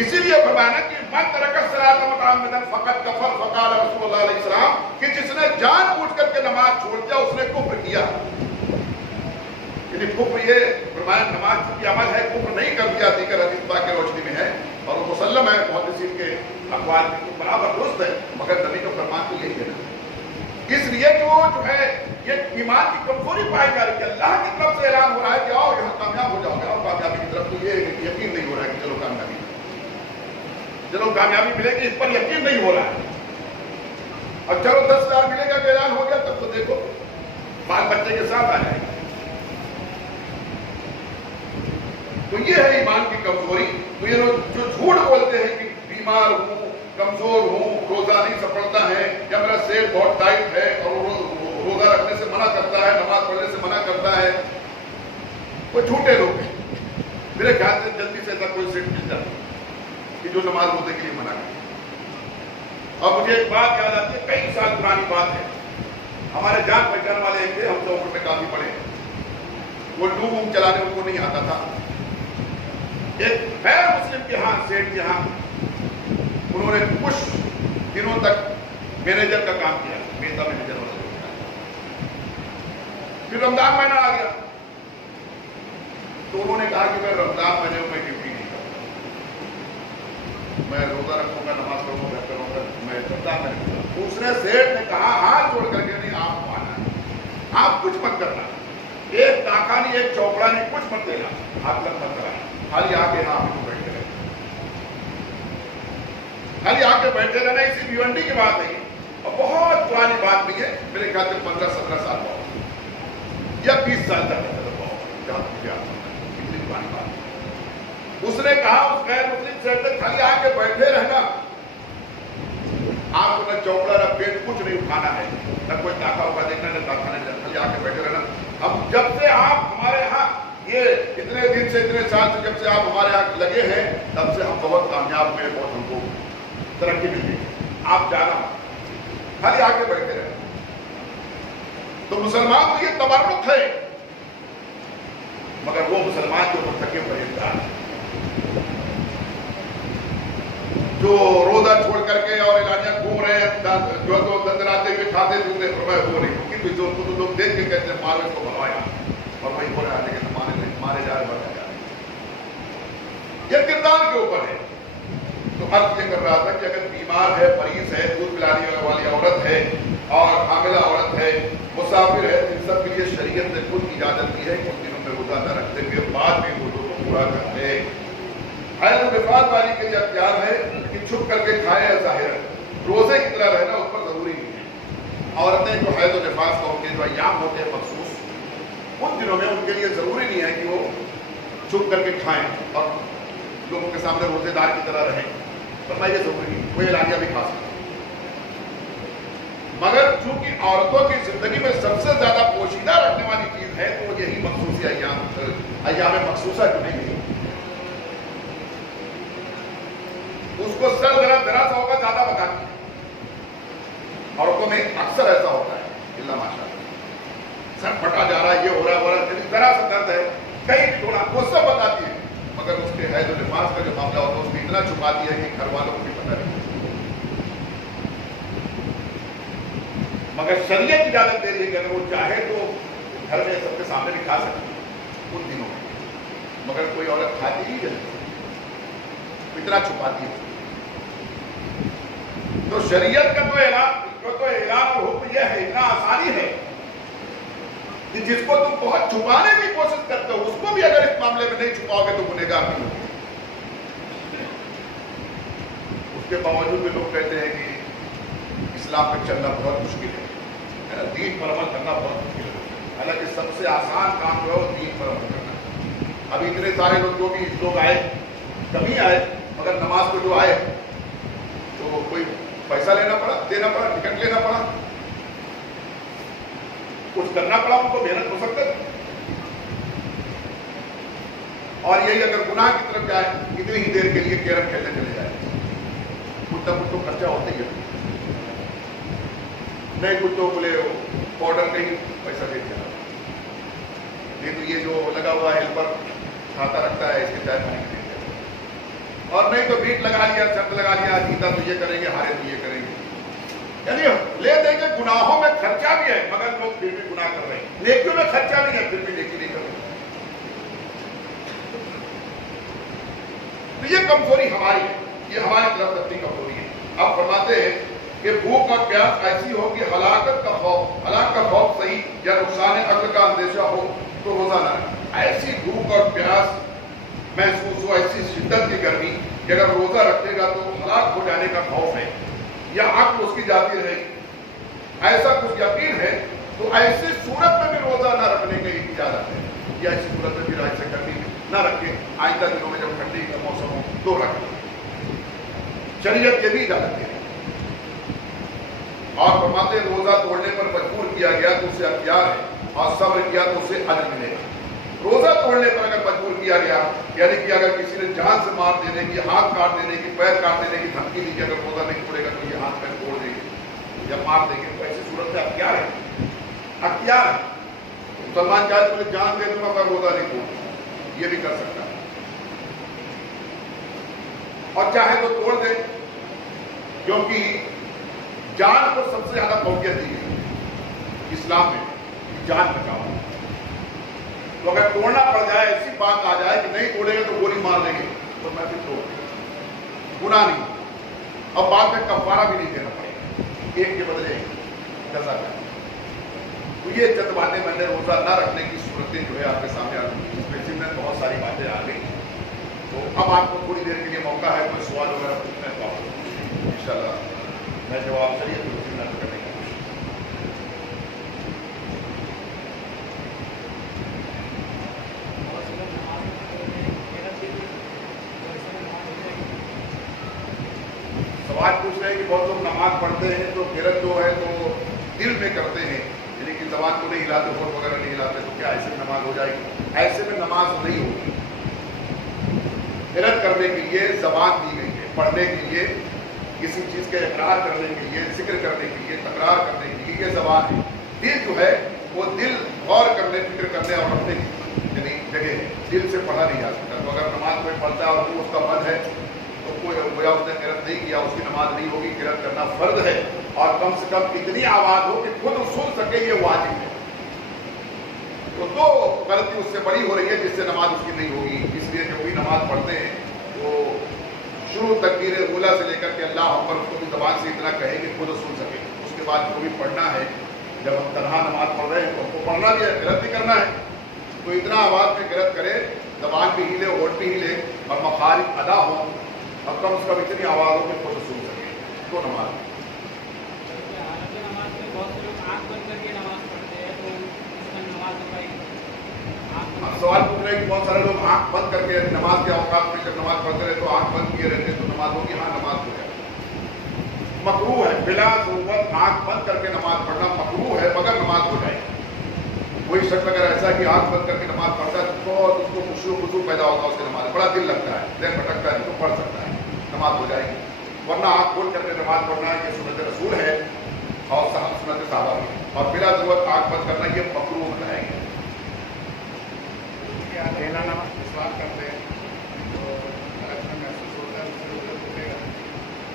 اسی لیے فرمایا کہ من ترک الصلاۃ متعمدا فقد کفر، فقال رسول اللہ علیہ السلام کہ جس نے جان بوجھ کر کے نماز چھوڑ دیا اس نے کفر کیا۔ یعنی کفر یہ فرمایا نماز کی عمل ہے، کفر نہیں کر دیا، دیگر حدیث پاک کی روشنی میں ہے اور وہ مسلم ہے، محدثین کے اقوال کی برابر درست ہے، مگر نبی کا فرمان تو یہی ہے۔ اس لیے کہ وہ جو ہے یہ ایمان کی کمزوری پائی جا رہی ہے، اللہ کی طرف سے اعلان ہو رہا ہے کہ آؤ یہاں کامیاب ہو جاؤ گے، اور کامیابی کی طرف تو یہ یقین نہیں ہو رہا ہے کہ چلو کامیابی چلو کامیابی ملے گی، اس پر یقین نہیں ہو رہا ہے۔ اور چلو 10,000 ملے گا کہ اعلان ہو گیا، تب تو دیکھو بال بچے کے ساتھ آ جائے گا۔ تو یہ ہے ایمان کی کمزوری۔ تو یہ لوگ جو جھوٹ بولتے ہیں کہ بیمار ہوں، کمزور ہوں، روزہ نہیں سپڑتا ہے، یا میرا صحت بہت ٹائٹ ہے اور روزہ رکھنے سے منع کرتا ہے، نماز پڑھنے سے منع کرتا ہے، وہ جھوٹے لوگ ہیں۔ میرے خیال سے جلدی سے ایسا کوئی سیٹ مل جاتا کہ جو نماز روزے کے لیے منع کرتا۔ اور مجھے ایک بات یاد آتی ہے، کئی سال پرانی بات ہے، ہمارے جان پہچان والے ایک تھے، ہم تو عمر میں کافی پڑے، وہ ڈوب چلانے ان کو نہیں آتا تھا۔ ایک غیر مسلم کے ہاں سیٹ کے ہاں انہوں نے کچھ دنوں تک مینیجر کا کام کیا، میزا مینیجر والا۔ پھر رمضان مہینہ آ گیا تو انہوں نے کہا کہ میں رمضان مہینے میں ڈیوٹی نہیں کروں، میں روزہ رکھوں گا، نماز پڑھوں گا، کروں گا، میں رمضان مہینے۔ دوسرے سیٹ نے کہا ہاتھ جوڑ کر کے نہیں، آپ کو آنا ہے، آپ کچھ مت کرنا، ایک ٹاکا نہیں، ایک چوپڑا نہیں، کچھ مت دینا، آپ لگ مت کرنا، خالی آ کے یہاں بیٹھے رہے، خالی آ کے بیٹھے رہنا۔ اسی بھیونڈی کی بات نہیں، اور بہت پرانی بات نہیں ہے، میرے خیال سے 15-17 سال بہت یا 20 سال تک بہت، جہاں تک یاد اتنی پرانی بات۔ اس نے کہا اس غیر مسلم سیٹ سے خالی آ کے بیٹھے رہنا، آپ کو نہ چوپڑا نہ پیٹ کچھ نہیں اٹھانا ہے، نہ کوئی تاکہ ہوگا دیکھنا، نہ تاکہ نہیں، خالی آ کے بیٹھے رہنا۔ اب جب سے آپ ہمارے ہاں یہ اتنے دن سے اتنے سال سے جب سے آپ ہمارے ہاں لگے ہیں، تب سے ہم بہت کامیاب ہوئے، بہت ہم کو ترقی ملی، آپ جانا خالی آ کے بیٹھے رہے۔ تو مسلمان تو یہ تبرک ہے، مگر وہ مسلمان جو مرتکب پرہیزگار ہے، جو روزہ چھوڑ کر کے اور اعلانیہ گھوم رہے ہیں، جو تو دندراتے ہوئے کھاتے پیتے، فرمایا وہ نہیں، کیونکہ جو ان کو لوگ دیکھ کے کہتے ہیں مارو اس کو بنوایا، اور وہی ہو رہا ہے، لیکن مارے جا رہے بڑھا جا رہے۔ یہ کردار کے اوپر ہے۔ تو عرض یہ کر رہا تھا کہ اگر بیمار ہے، مریض ہے، دودھ پلانے والی عورت ہے اور حاملہ عورت ہے، مسافر ہے، ان سب کے لیے شریعت نے خود اجازت دی ہے کہ ان دنوں میں روزہ نہ رکھتے ہوئے بعد میں روزوں کو پورا کر لے۔ حیض و نفاس والی کے لیے اختیار ہے کہ چھپ کر کے کھائے یا ظاہر ہے، روزے کی طرح رہنا اس پر ضروری نہیں ہے۔ عورتیں جو حیض و نفاس کا ان کے جو ایام ہوتے ہیں مخصوص، ان دنوں میں ان کے لیے ضروری نہیں ہے کہ وہ چھپ کر کے کھائیں اور لوگوں کے سامنے روزے دار کی طرح رہیں، فرمایا یہ ضروری نہیں، وہ اعلانیہ بھی کھا سکتے۔ مگر چونکہ عورتوں کی زندگی میں سب سے زیادہ پوشیدہ رکھنے والی چیز ہے تو وہ یہی مخصوص ایام مخصوصہ جو نہیں ہے، اس کو سر ذرا سا ہوگا زیادہ بتاتی ہے۔ عورتوں میں اکثر ایسا ہوتا ہے، اللہ ماشاء اللہ، سر پھٹا جا رہا ہے، یہ ہو رہا ہے، ذرا سا درد ہے، کہیں بھی تھوڑا، وہ سب بتاتی ہے، مگر اس کے حید و نفاذ کا جو معاملہ ہوتا ہے اس کو اتنا چھپاتی ہے کہ گھر والوں کو بھی پتہ نہیں. مگر شریعت اجازت دے رہی ہے کہ اگر وہ چاہے تو گھر میں سب کے سامنے بھی کھا سکتی ہے ان دنوں میں. مگر کوئی عورت کھاتی ہی نہیں, اتنا چھپاتی ہے. تو شریعت کا تو اعلان اور حکم یہ ہے, اتنا آسانی ہے کہ جس کو تم بہت چھپانے کی کوشش کرتے ہو اس کو بھی اگر اس معاملے میں نہیں چھپاؤ گے تو گنہگار نہیں ہوگی. اس کے باوجود بھی لوگ کہتے ہیں کہ اسلام پہ چلنا بہت مشکل ہے, دین پر عمل کرنا بہت مشکل ہے. حالانکہ سب سے آسان کام جو ہے دین پر عمل کرنا. ابھی اتنے سارے لوگ آئے, کبھی آئے, مگر نماز کو جو آئے تو کوئی پیسہ دینا پڑا, ٹکٹ لینا پڑا, کچھ کرنا پڑا, ان کو محنت ہو سکتا ہے. اور یہی اگر گناہ کی طرف جائے اتنی ہی دیر کے لیے کیرم کھیلنے چلے جائے, کچھ نہ کچھ تو خرچہ ہوتا ہی ہے. نہیں کچھ تو بولے پاؤڈر کا ہی پیسہ دے دیا, نہیں تو یہ جو لگا ہوا ہیلپر کھاتا رکھتا ہے اس کے چائے پانی کے لیے, اور نہیں تو بیٹ لگا لیا, شرط لگا لیا, جیتا تو یہ کریں گے, ہارے تو یہ کریں گے. یعنی لے دیں گے. گناہوں میں خرچہ بھی ہے مگر لوگ پھر بھی گناہ کر رہے ہیں, نیکیوں میں خرچہ نہیں ہے پھر بھی نیکی نہیں کر رہے. تو یہ کمزوری ہماری ہے, یہ ہماری طرف اپنی کمزوری ہے. آپ فرماتے ہیں کہ بھوک اور پیاس ایسی ہو کہ ہلاک کا خوف صحیح یا نقصان عقل کا اندیشہ ہو تو روزہ نہ رکھے. ایسی بھوک اور پیاس محسوس ہو, ایسی شدت کی گرمی کہ اگر روزہ رکھے گا تو ہلاک ہو جانے کا خوف ہے یا عقل اس کی جاتی رہے گی, ایسا کچھ یقین ہے, تو ایسی صورت میں بھی روزہ نہ رکھنے کی اجازت ہے. یا ایسی صورت میں بھی ایسے گرمی نہ رکھے, آئندہ دنوں میں جب ٹھنڈی کا موسم ہو تو رکھے. شریعت یہ بھی اجازت ہے. اور فرماتے ہیں روزہ توڑنے پر مجبور کیا گیا تو اسے اختیار ہے, اور صبر کیا تو اسے اجر ملے گا. روزہ توڑنے پر اگر مجبور کیا گیا, یعنی کہ اگر کسی نے جان سے مار دینے کی, ہاتھ کاٹ دینے کی, پیر کاٹ دینے کی دھمکی دی کہ اگر روزہ نہیں توڑے گا تو یہ ہاتھ پیر توڑ دیں گے یا مار دیں گے, تو ایسی صورت میں اختیار ہے. مسلمان چاہے تو مجھے جان دے دوں گا, روزہ نہیں توڑ, یہ بھی کر سکتا ہے. اور چاہے تو توڑ دے, کیونکہ جان کو سب سے زیادہ فوقیت دی گئی اسلام میں, جان بچاؤ. تو اگر توڑنا پڑ جائے, ایسی بات آ جائے کہ نہیں توڑے گا تو گولی مار دیں گے, تو میں بھی توڑ دوں, گناہ نہیں. اب بعد میں کفارہ بھی نہیں دینا پڑے گا, ایک کے بدلے جزا کا. تو یہ چند باتیں میں نے روزہ نہ رکھنے کی صورتیں جو ہے آپ کے سامنے آ گئی, اس میں میں بہت ساری باتیں آ گئی. تو اب آپ کو تھوڑی دیر کے لیے موقع ہے, کوئی سوال وغیرہ پوچھنا ہے تو آپ انشاءاللہ میں جواب چاہیے تو کرنے کی کوشش. سوال پوچھ رہے ہیں کہ بہت لوگ نماز پڑھتے ہیں تو قرأت جو ہے تو دل میں کرتے ہیں, یعنی کہ زبان کو نہیں ہلاتے, ہونٹ وغیرہ نہیں ہلاتے, تو کیا ایسے میں نماز ہو جائے گی؟ ایسے میں نماز نہیں ہوگی. قرأت کرنے کے لیے زبان دی گئی ہے, پڑھنے کے لیے, کسی چیز کا اقرار کرنے کے لیے, ذکر کرنے کے لیے, تکرار کرنے کے لیے یہ زبان ہے. دل جو ہے وہ دل غور کرنے, فکر کرنے اور رکھنے کی یعنی جگہ ہے, دل سے پڑھا نہیں جا سکتا. تو اگر نماز کوئی پڑھتا ہے اور وہ اس کا من ہے تو کوئی گویا اس نے قرأت نہیں کیا, اس کی نماز نہیں ہوگی. قرأت کرنا فرض ہے, اور کم سے کم اتنی آواز ہو کہ خود سن سکے, یہ واجب ہے. تو غلطی اس سے بڑی ہو رہی ہے جس سے نماز اس کی نہیں ہوگی. اس لیے جو بھی نماز پڑھتے ہیں وہ شروع تکبیر اولیٰ سے لے کر کے اللہ اکبر اس کو بھی زبان سے اتنا کہے کہ خود سن سکے. اس کے بعد جو بھی پڑھنا ہے, جب ہم تنہا نماز پڑھ رہے ہیں تو ہم کو پڑھنا بھی ہے, قرأت بھی کرنا ہے, تو اتنا آواز میں قرأت کرے, زبان بھی ہلے, ہونٹ بھی ہلے, اور مخارج ادا ہوں, اور کم سے کم اتنی آواز ہو کہ خود سن سکے, تو نماز. سوال پوچھ رہے ہیں کہ بہت سارے لوگ آنکھ بند کر کے نماز کے اوقات میں جب نماز پڑھتے رہے تو آنکھ بند کیے رہتے تو نماز ہوگی. ہاں نماز ہو جائے, مکروہ ہے, بلا ضرورت آنکھ بند کر کے نماز پڑھنا مکروہ ہے, مگر نماز ہو جائے. کوئی شخص اگر ایسا کہ آنکھ بند کر کے نماز پڑھتا ہے تو اس کو خشوع پیدا ہوگا, اس کی نماز بڑا دل لگتا ہے, ذہن بھٹکتا ہے, تو پڑھ سکتا ہے, نماز ہو جائے گی. ورنہ آنکھ کھول کر کے نماز پڑھنا یہ سنت رسول ہے اور سنت صحابہ بھی, اور بلا ضرورت آنکھ بند کرنا یہ مکروہ بنائے گا. سوال کرتے ہیں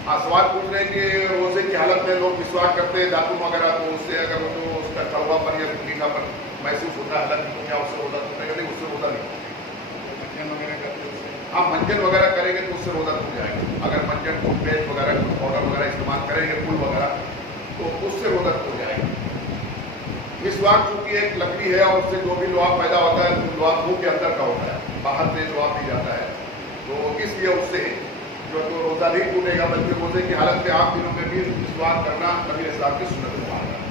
सवाल पूछ रहे हैं कि रोजे की हालत में लोग विश्वास करते हैं दातुन वगैरह, तो उससे अगर वो उसका कड़वापन या मीठापन महसूस होता है हालत में, क्या उससे रोजा टूटेगा? नहीं, उससे रोजा नहीं। मंजन वगैरह करते हैं, हाँ मंजन वगैरह करेंगे तो उससे रोजा टूट जाएगा। अगर मंजन टूथपेस्ट वगैरह पाउडर वगैरह इस्तेमाल करेंगे फूल वगैरह, तो उससे रोजा टूट जाएगा। मिसवाक चूंकि एक लकड़ी है और उससे जो भी लुआब पैदा होता है, लुआब मुंह के अंदर का होता है, बाहर से लुआब नहीं जाता है, तो इसलिए उससे जो तो रोजा नहीं टूटेगा, बल्कि रोजे की हालत में आप दिनों में भी मिसवाक करना नबी इस्लाम की सुन्नत में आ रहा है।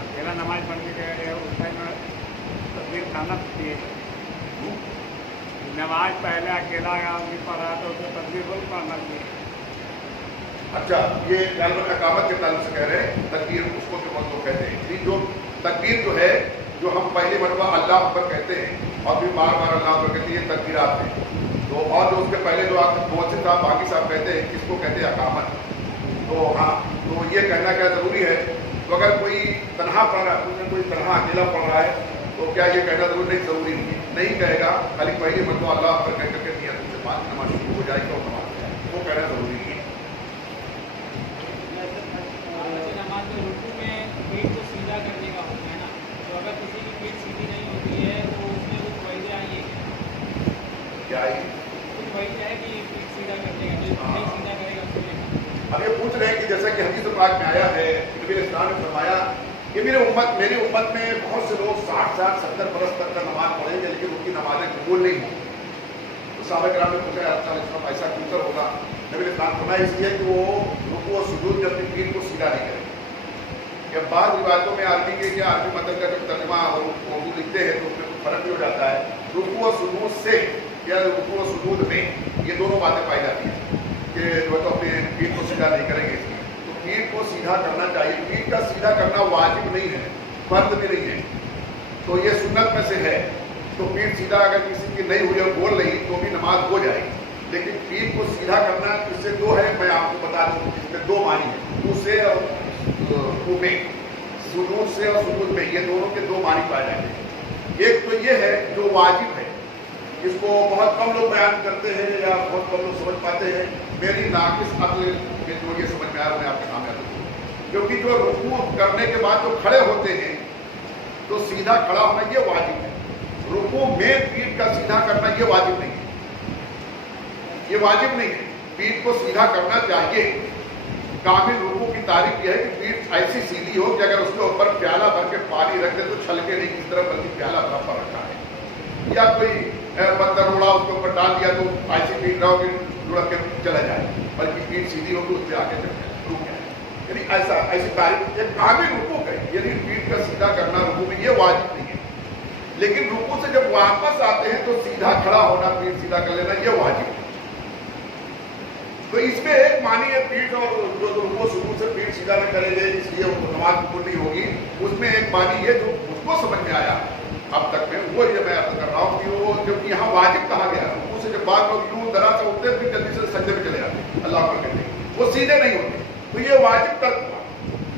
अकेला नमाज पढ़ने के उस टाइम तकबीर खाना पड़ती है। नमाज पहले अकेला आदमी पढ़ रहा तो उसको तकबीर बोल पढ़ना चाहिए। अच्छा, ये गालिबन अकामत के ताल्लुक से कह रहे हैं, तकबीर उसको जो लोग कहते हैं, जो तकबीर जो है, जो हम पहले मरतबा अल्लाह अकबर कहते हैं और फिर बार बार अल्लाह अकबर कहते हैं, ये तकबीरात हैं। तो और जो उसके पहले जो आप मोहसिन साहब बाकी साहब कहते हैं, किसको कहते हैं? अकामत। तो हाँ, तो ये कहना क्या ज़रूरी है? तो अगर कोई तनहा पढ़ रहा है, कोई तनहा अकेला पढ़ रहा है, तो क्या ये कहना ज़रूरी नहीं कहेगा, खाली पहले मरतबा अल्लाह अकबर कह करके नियत से बाद नमाज शुरू हो जाएगी और नमाज हो जाएगी, वो कहना ज़रूरी है। नमाज में रुकू में पीठ को सीधा करने का होता है ना, तो अगर किसी की पीठ सीधी नहीं होती है तो उसमें कुछ वजह आई है क्या है? कुछ वजह है कि पीठ सीधा करने का, जो नहीं सीधा करेगा उसको लेकर। अब ये पूछ रहे हैं कि जैसा कि हदीस पाक में आया है, नबी इस्लाम ने फरमाया कि मेरी उम्मत में बहुत से लोग 60-70 बरस तक का नमाज पढ़ेंगे, लेकिन उनकी नमाजें कबूल नहीं होंगी। तो साहब कराम ने पूछा ऐसा क्यों कर होगा? नबी इस्लाम ने फरमाया इसलिए कि वो रुकू और सुजूद में अपनी पीठ को सीधा नहीं करेंगे। या बाद रिवायतों में अरबी मतलब का जब तर्जुमा और उर्दू लिखते हैं तो उसमें कुछ फर्क भी हो जाता है। रुकू और सुजूद से या रुकू और सुजूद में ये दोनों बातें पाई जाती हैं कि वो तो अपने पीठ को सीधा नहीं करेंगे, इसलिए तो पीठ को सीधा करना चाहिए। पीठ का सीधा करना वाजिब नहीं है, फर्ज भी नहीं है, तो ये सुन्नत में से है। तो पीठ सीधा अगर किसी की नहीं हुई और बोल रही तो भी नमाज हो जाएगी, लेकिन पीठ को सीधा करना इससे दो है, मैं आपको बता दूँ, इसमें दो मानी है, दूसरे और में सुजूद से और सुजूद में, ये दोनों के दो मानी पाए जाते हैं। एक तो ये है जो वाजिब है, इसको बहुत कम लोग बयान करते हैं या बहुत कम लोग समझ पाते हैं। मेरी नाकिस अक्ल में जो ये समझ में आया मैं आपके सामने आता हूँ, क्योंकि जो रुकू करने के बाद जो खड़े होते हैं तो सीधा खड़ा होना ये वाजिब है। रुकू में पीठ का सीधा करना ये वाजिब नहीं है, ये वाजिब नहीं है। पीठ को सीधा करना चाहिए। कामिल रुकू की तारीफ यह है कि पीठ ऐसी सीधी हो कि अगर उसके ऊपर प्याला भर के पानी रख दे तो छलके नहीं किस तरह, बल्कि प्याला भर पर रखा है, या कोई पत्थर उड़ा उसके ऊपर डाल दिया तो ऐसी पीठ रहो कि लुढ़क के चला जाए, बल्कि पीठ सीधी हो तो उस पर आगे रुक जाए। यानी ऐसी तारीफ एक कामिल रुकू है, यानी पीठ का सीधा करना रुकू में ये वाजिब नहीं है। लेकिन रुकू से जब वापस आते हैं तो सीधा खड़ा होना, पीठ सीधा कर लेना ये वाजिब है। तो इसमें एक मानी है पीठ और जो रुकू शुरू से पीठ सीधा न करेंगे इसलिए नमाज कबूल नहीं होगी, उसमें एक मानी है जो उसको समझ में आया अब तक में, वो ये मैं अर्ज कर रहा हूँ कि वो जबकि यहाँ वाजिब कहा गया, उसे जब बाद लोग यूं दरा से उठते फिर जल्दी से सज्जे में चले जाते अल्लाह पर कहते हैं, वो सीधे नहीं होते, तो ये वाजिब तर्क हुआ।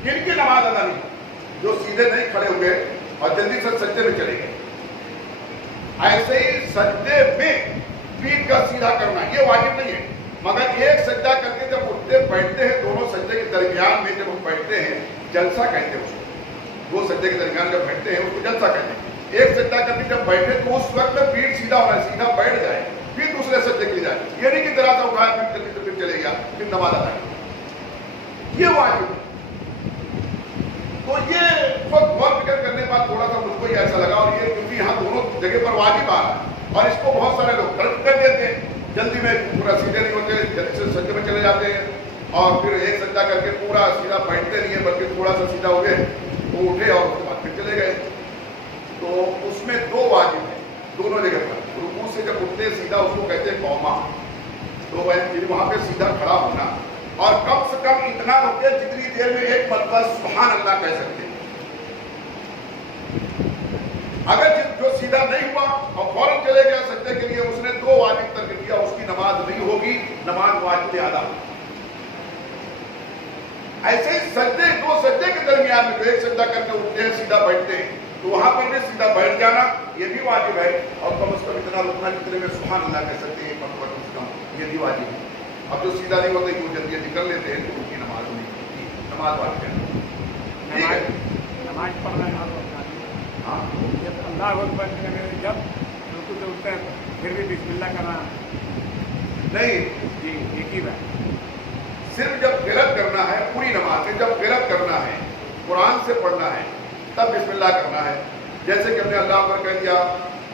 जिनकी नमाज अदा नहीं, जो सीधे नहीं खड़े हुए और जल्दी से सज्जे में चले गए, ऐसे ही सज्जे में पीठ का सीधा करना ये वाजिब नहीं है। मगर एक सज्जा करके जब उठते बैठते हैं, दोनों सज्जे के दरमियान में जब हम बैठते हैं, जलसा कहते हैं उसको, दो सज्जे के दरमियान जब बैठते हैं उसको जलसा कहते हैं। एक सज्जा करके जब बैठे तो उस वक्त में पीठ सीधा होना है, सीधा बैठ जाए फिर दूसरे सज्जे के लिए जाए, ये नहीं कि दराजा उठाया फिर जल्दी से फिर चले गया फिर नमाज अदा की, ये वाजिब। तो ये बहुत फिक्र करने के बाद थोड़ा सा मुझको ही ऐसा लगा, और ये क्योंकि यहाँ दोनों जगह पर वाजिब आ रहा है और इसको बहुत सारे लोग तर्क कर देते हैं, जल्दी में पूरा सीधे नहीं होते, जल्दी से सज्जे में चले जाते हैं और फिर एक सज्जा करके पूरा सीधा बैठते नहीं है, बल्कि थोड़ा सा सीधा हो गए वो उठे और उसके बाद फिर चले गए। तो उसमें दो वाजिब है दोनों जगह पर। रुकू से जब उठते सीधा उसको कहते हैं कौमा, तो वहां पे सीधा खड़ा होना और कम से कम इतना रुके जितनी देर में एक मरतबा सुभान अल्लाह कह सकते हैं। अगर जो सीधा नहीं हुआ और फौरन चले गया सज्जे के लिए, उसने दो वाजिब तर्क किया, उसकी नमाज नहीं होगी, नमाज वाजिब आदा। ऐसे ही सज्जे, दो सज्जे के दरमियान में जो एक सज्जा करके उठते हैं सीधा बैठते हैं, तो वहां पर भी सीधा बैठ जाना ये भी वाजिब है, और कम से कम इतना रुकना जितने में सुभान अल्लाह कह सकते हैं, मतलब یہ بھی واجب ہے. اب جو سیدھا نہیں ہوتے کیوں جلدی جلدی کر لیتے ہیں تو ان کی نماز نہیں ہوتی. نماز واجب ہے. ٹھیک ہے. نماز پڑھ رہے ہیں ہاں جب اللہ اکبر جب رکوع سے اٹھتے ہیں پھر بھی بسم اللہ کرنا نہیں, جی ایک ہی بات. صرف جب قرأت کرنا ہے پوری نماز میں, جب قرأت کرنا ہے قرآن سے پڑھنا ہے تب بسم اللہ کرنا ہے. جیسے کہ ہم نے اللہ اکبر کہہ دیا,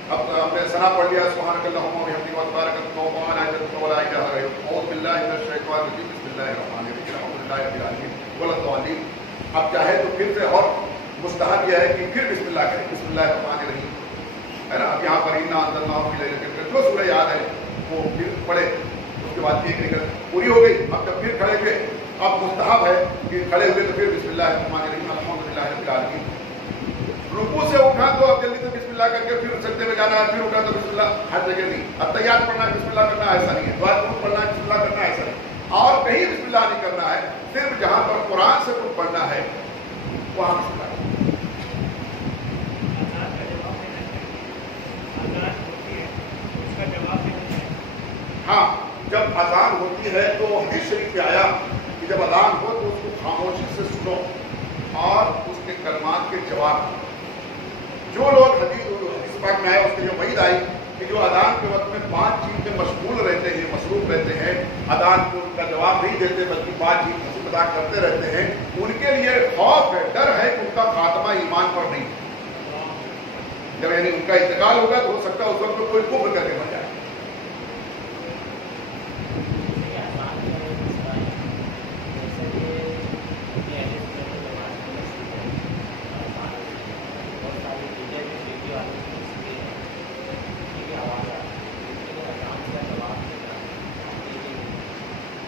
اب ہم نے ثنا پڑھ لیا سبحانک اللہم و بحمدک وتبارک اسمک وتعالی جدک ولا الہ غیرک اعوذ باللہ من الشیطان الرجیم بسم اللہ الرحمن الرحیم الحمد للہ رب العالمین ولا الضالین. اب چاہے تو پھر سے, اور مستحب یہ ہے کہ پھر بسم اللہ کریں, بسم اللہ الرحمن الرحیم ہے نا. اب یہاں پر انا انزلناہ فی لیلۃ القدر جو سورہ یاد ہے وہ پھر پڑھے, اس کے بعد ایک رکعت پوری ہو گئی. اب جب پھر کھڑے ہوئے, اب مستحب ہے کہ کھڑے ہوئے تو پھر بسم اللہ الرحمن الرحیم الحمد للہ رب العالمین. رکوع سے اٹھا تو اب جلدی سے بسم اللہ کر کے پھر سجدے میں جانا ہے, پھر اٹھا تو بسم اللہ, ہر جگہ نہیں. اتحیات پڑھنا ہے بسم اللہ کرنا ایسا نہیں ہے, دعا درود پڑھنا ہے بسم اللہ کرنا ایسا نہیں, اور کہیں بسم اللہ نہیں کرنا ہے. صرف جہاں پر قرآن سے کچھ پڑھنا ہے وہاں بسم اللہ. ہاں, جب اذان ہوتی ہے تو حدیث شریف میں آیا کہ جب اذان ہو تو اس کو خاموشی سے سنو اور اس کے کلمات کے جواب دو. جو لوگ حدیث پاک میں آئے اس کی جو وعید آئی کہ جو اذان کے وقت میں 5 چیز میں مشغول رہتے ہیں, مصروف رہتے ہیں, اذان کو ان کا جواب نہیں دیتے بلکہ 5 چیز ہنسی مذاق کرتے رہتے ہیں, ان کے لیے خوف ہے, ڈر ہے کہ ان کا خاتمہ ایمان پر نہیں. جب یعنی ان کا انتقال ہوگا تو ہو سکتا ہے اس وقت میں کوئی کفر کر کے مر جائے.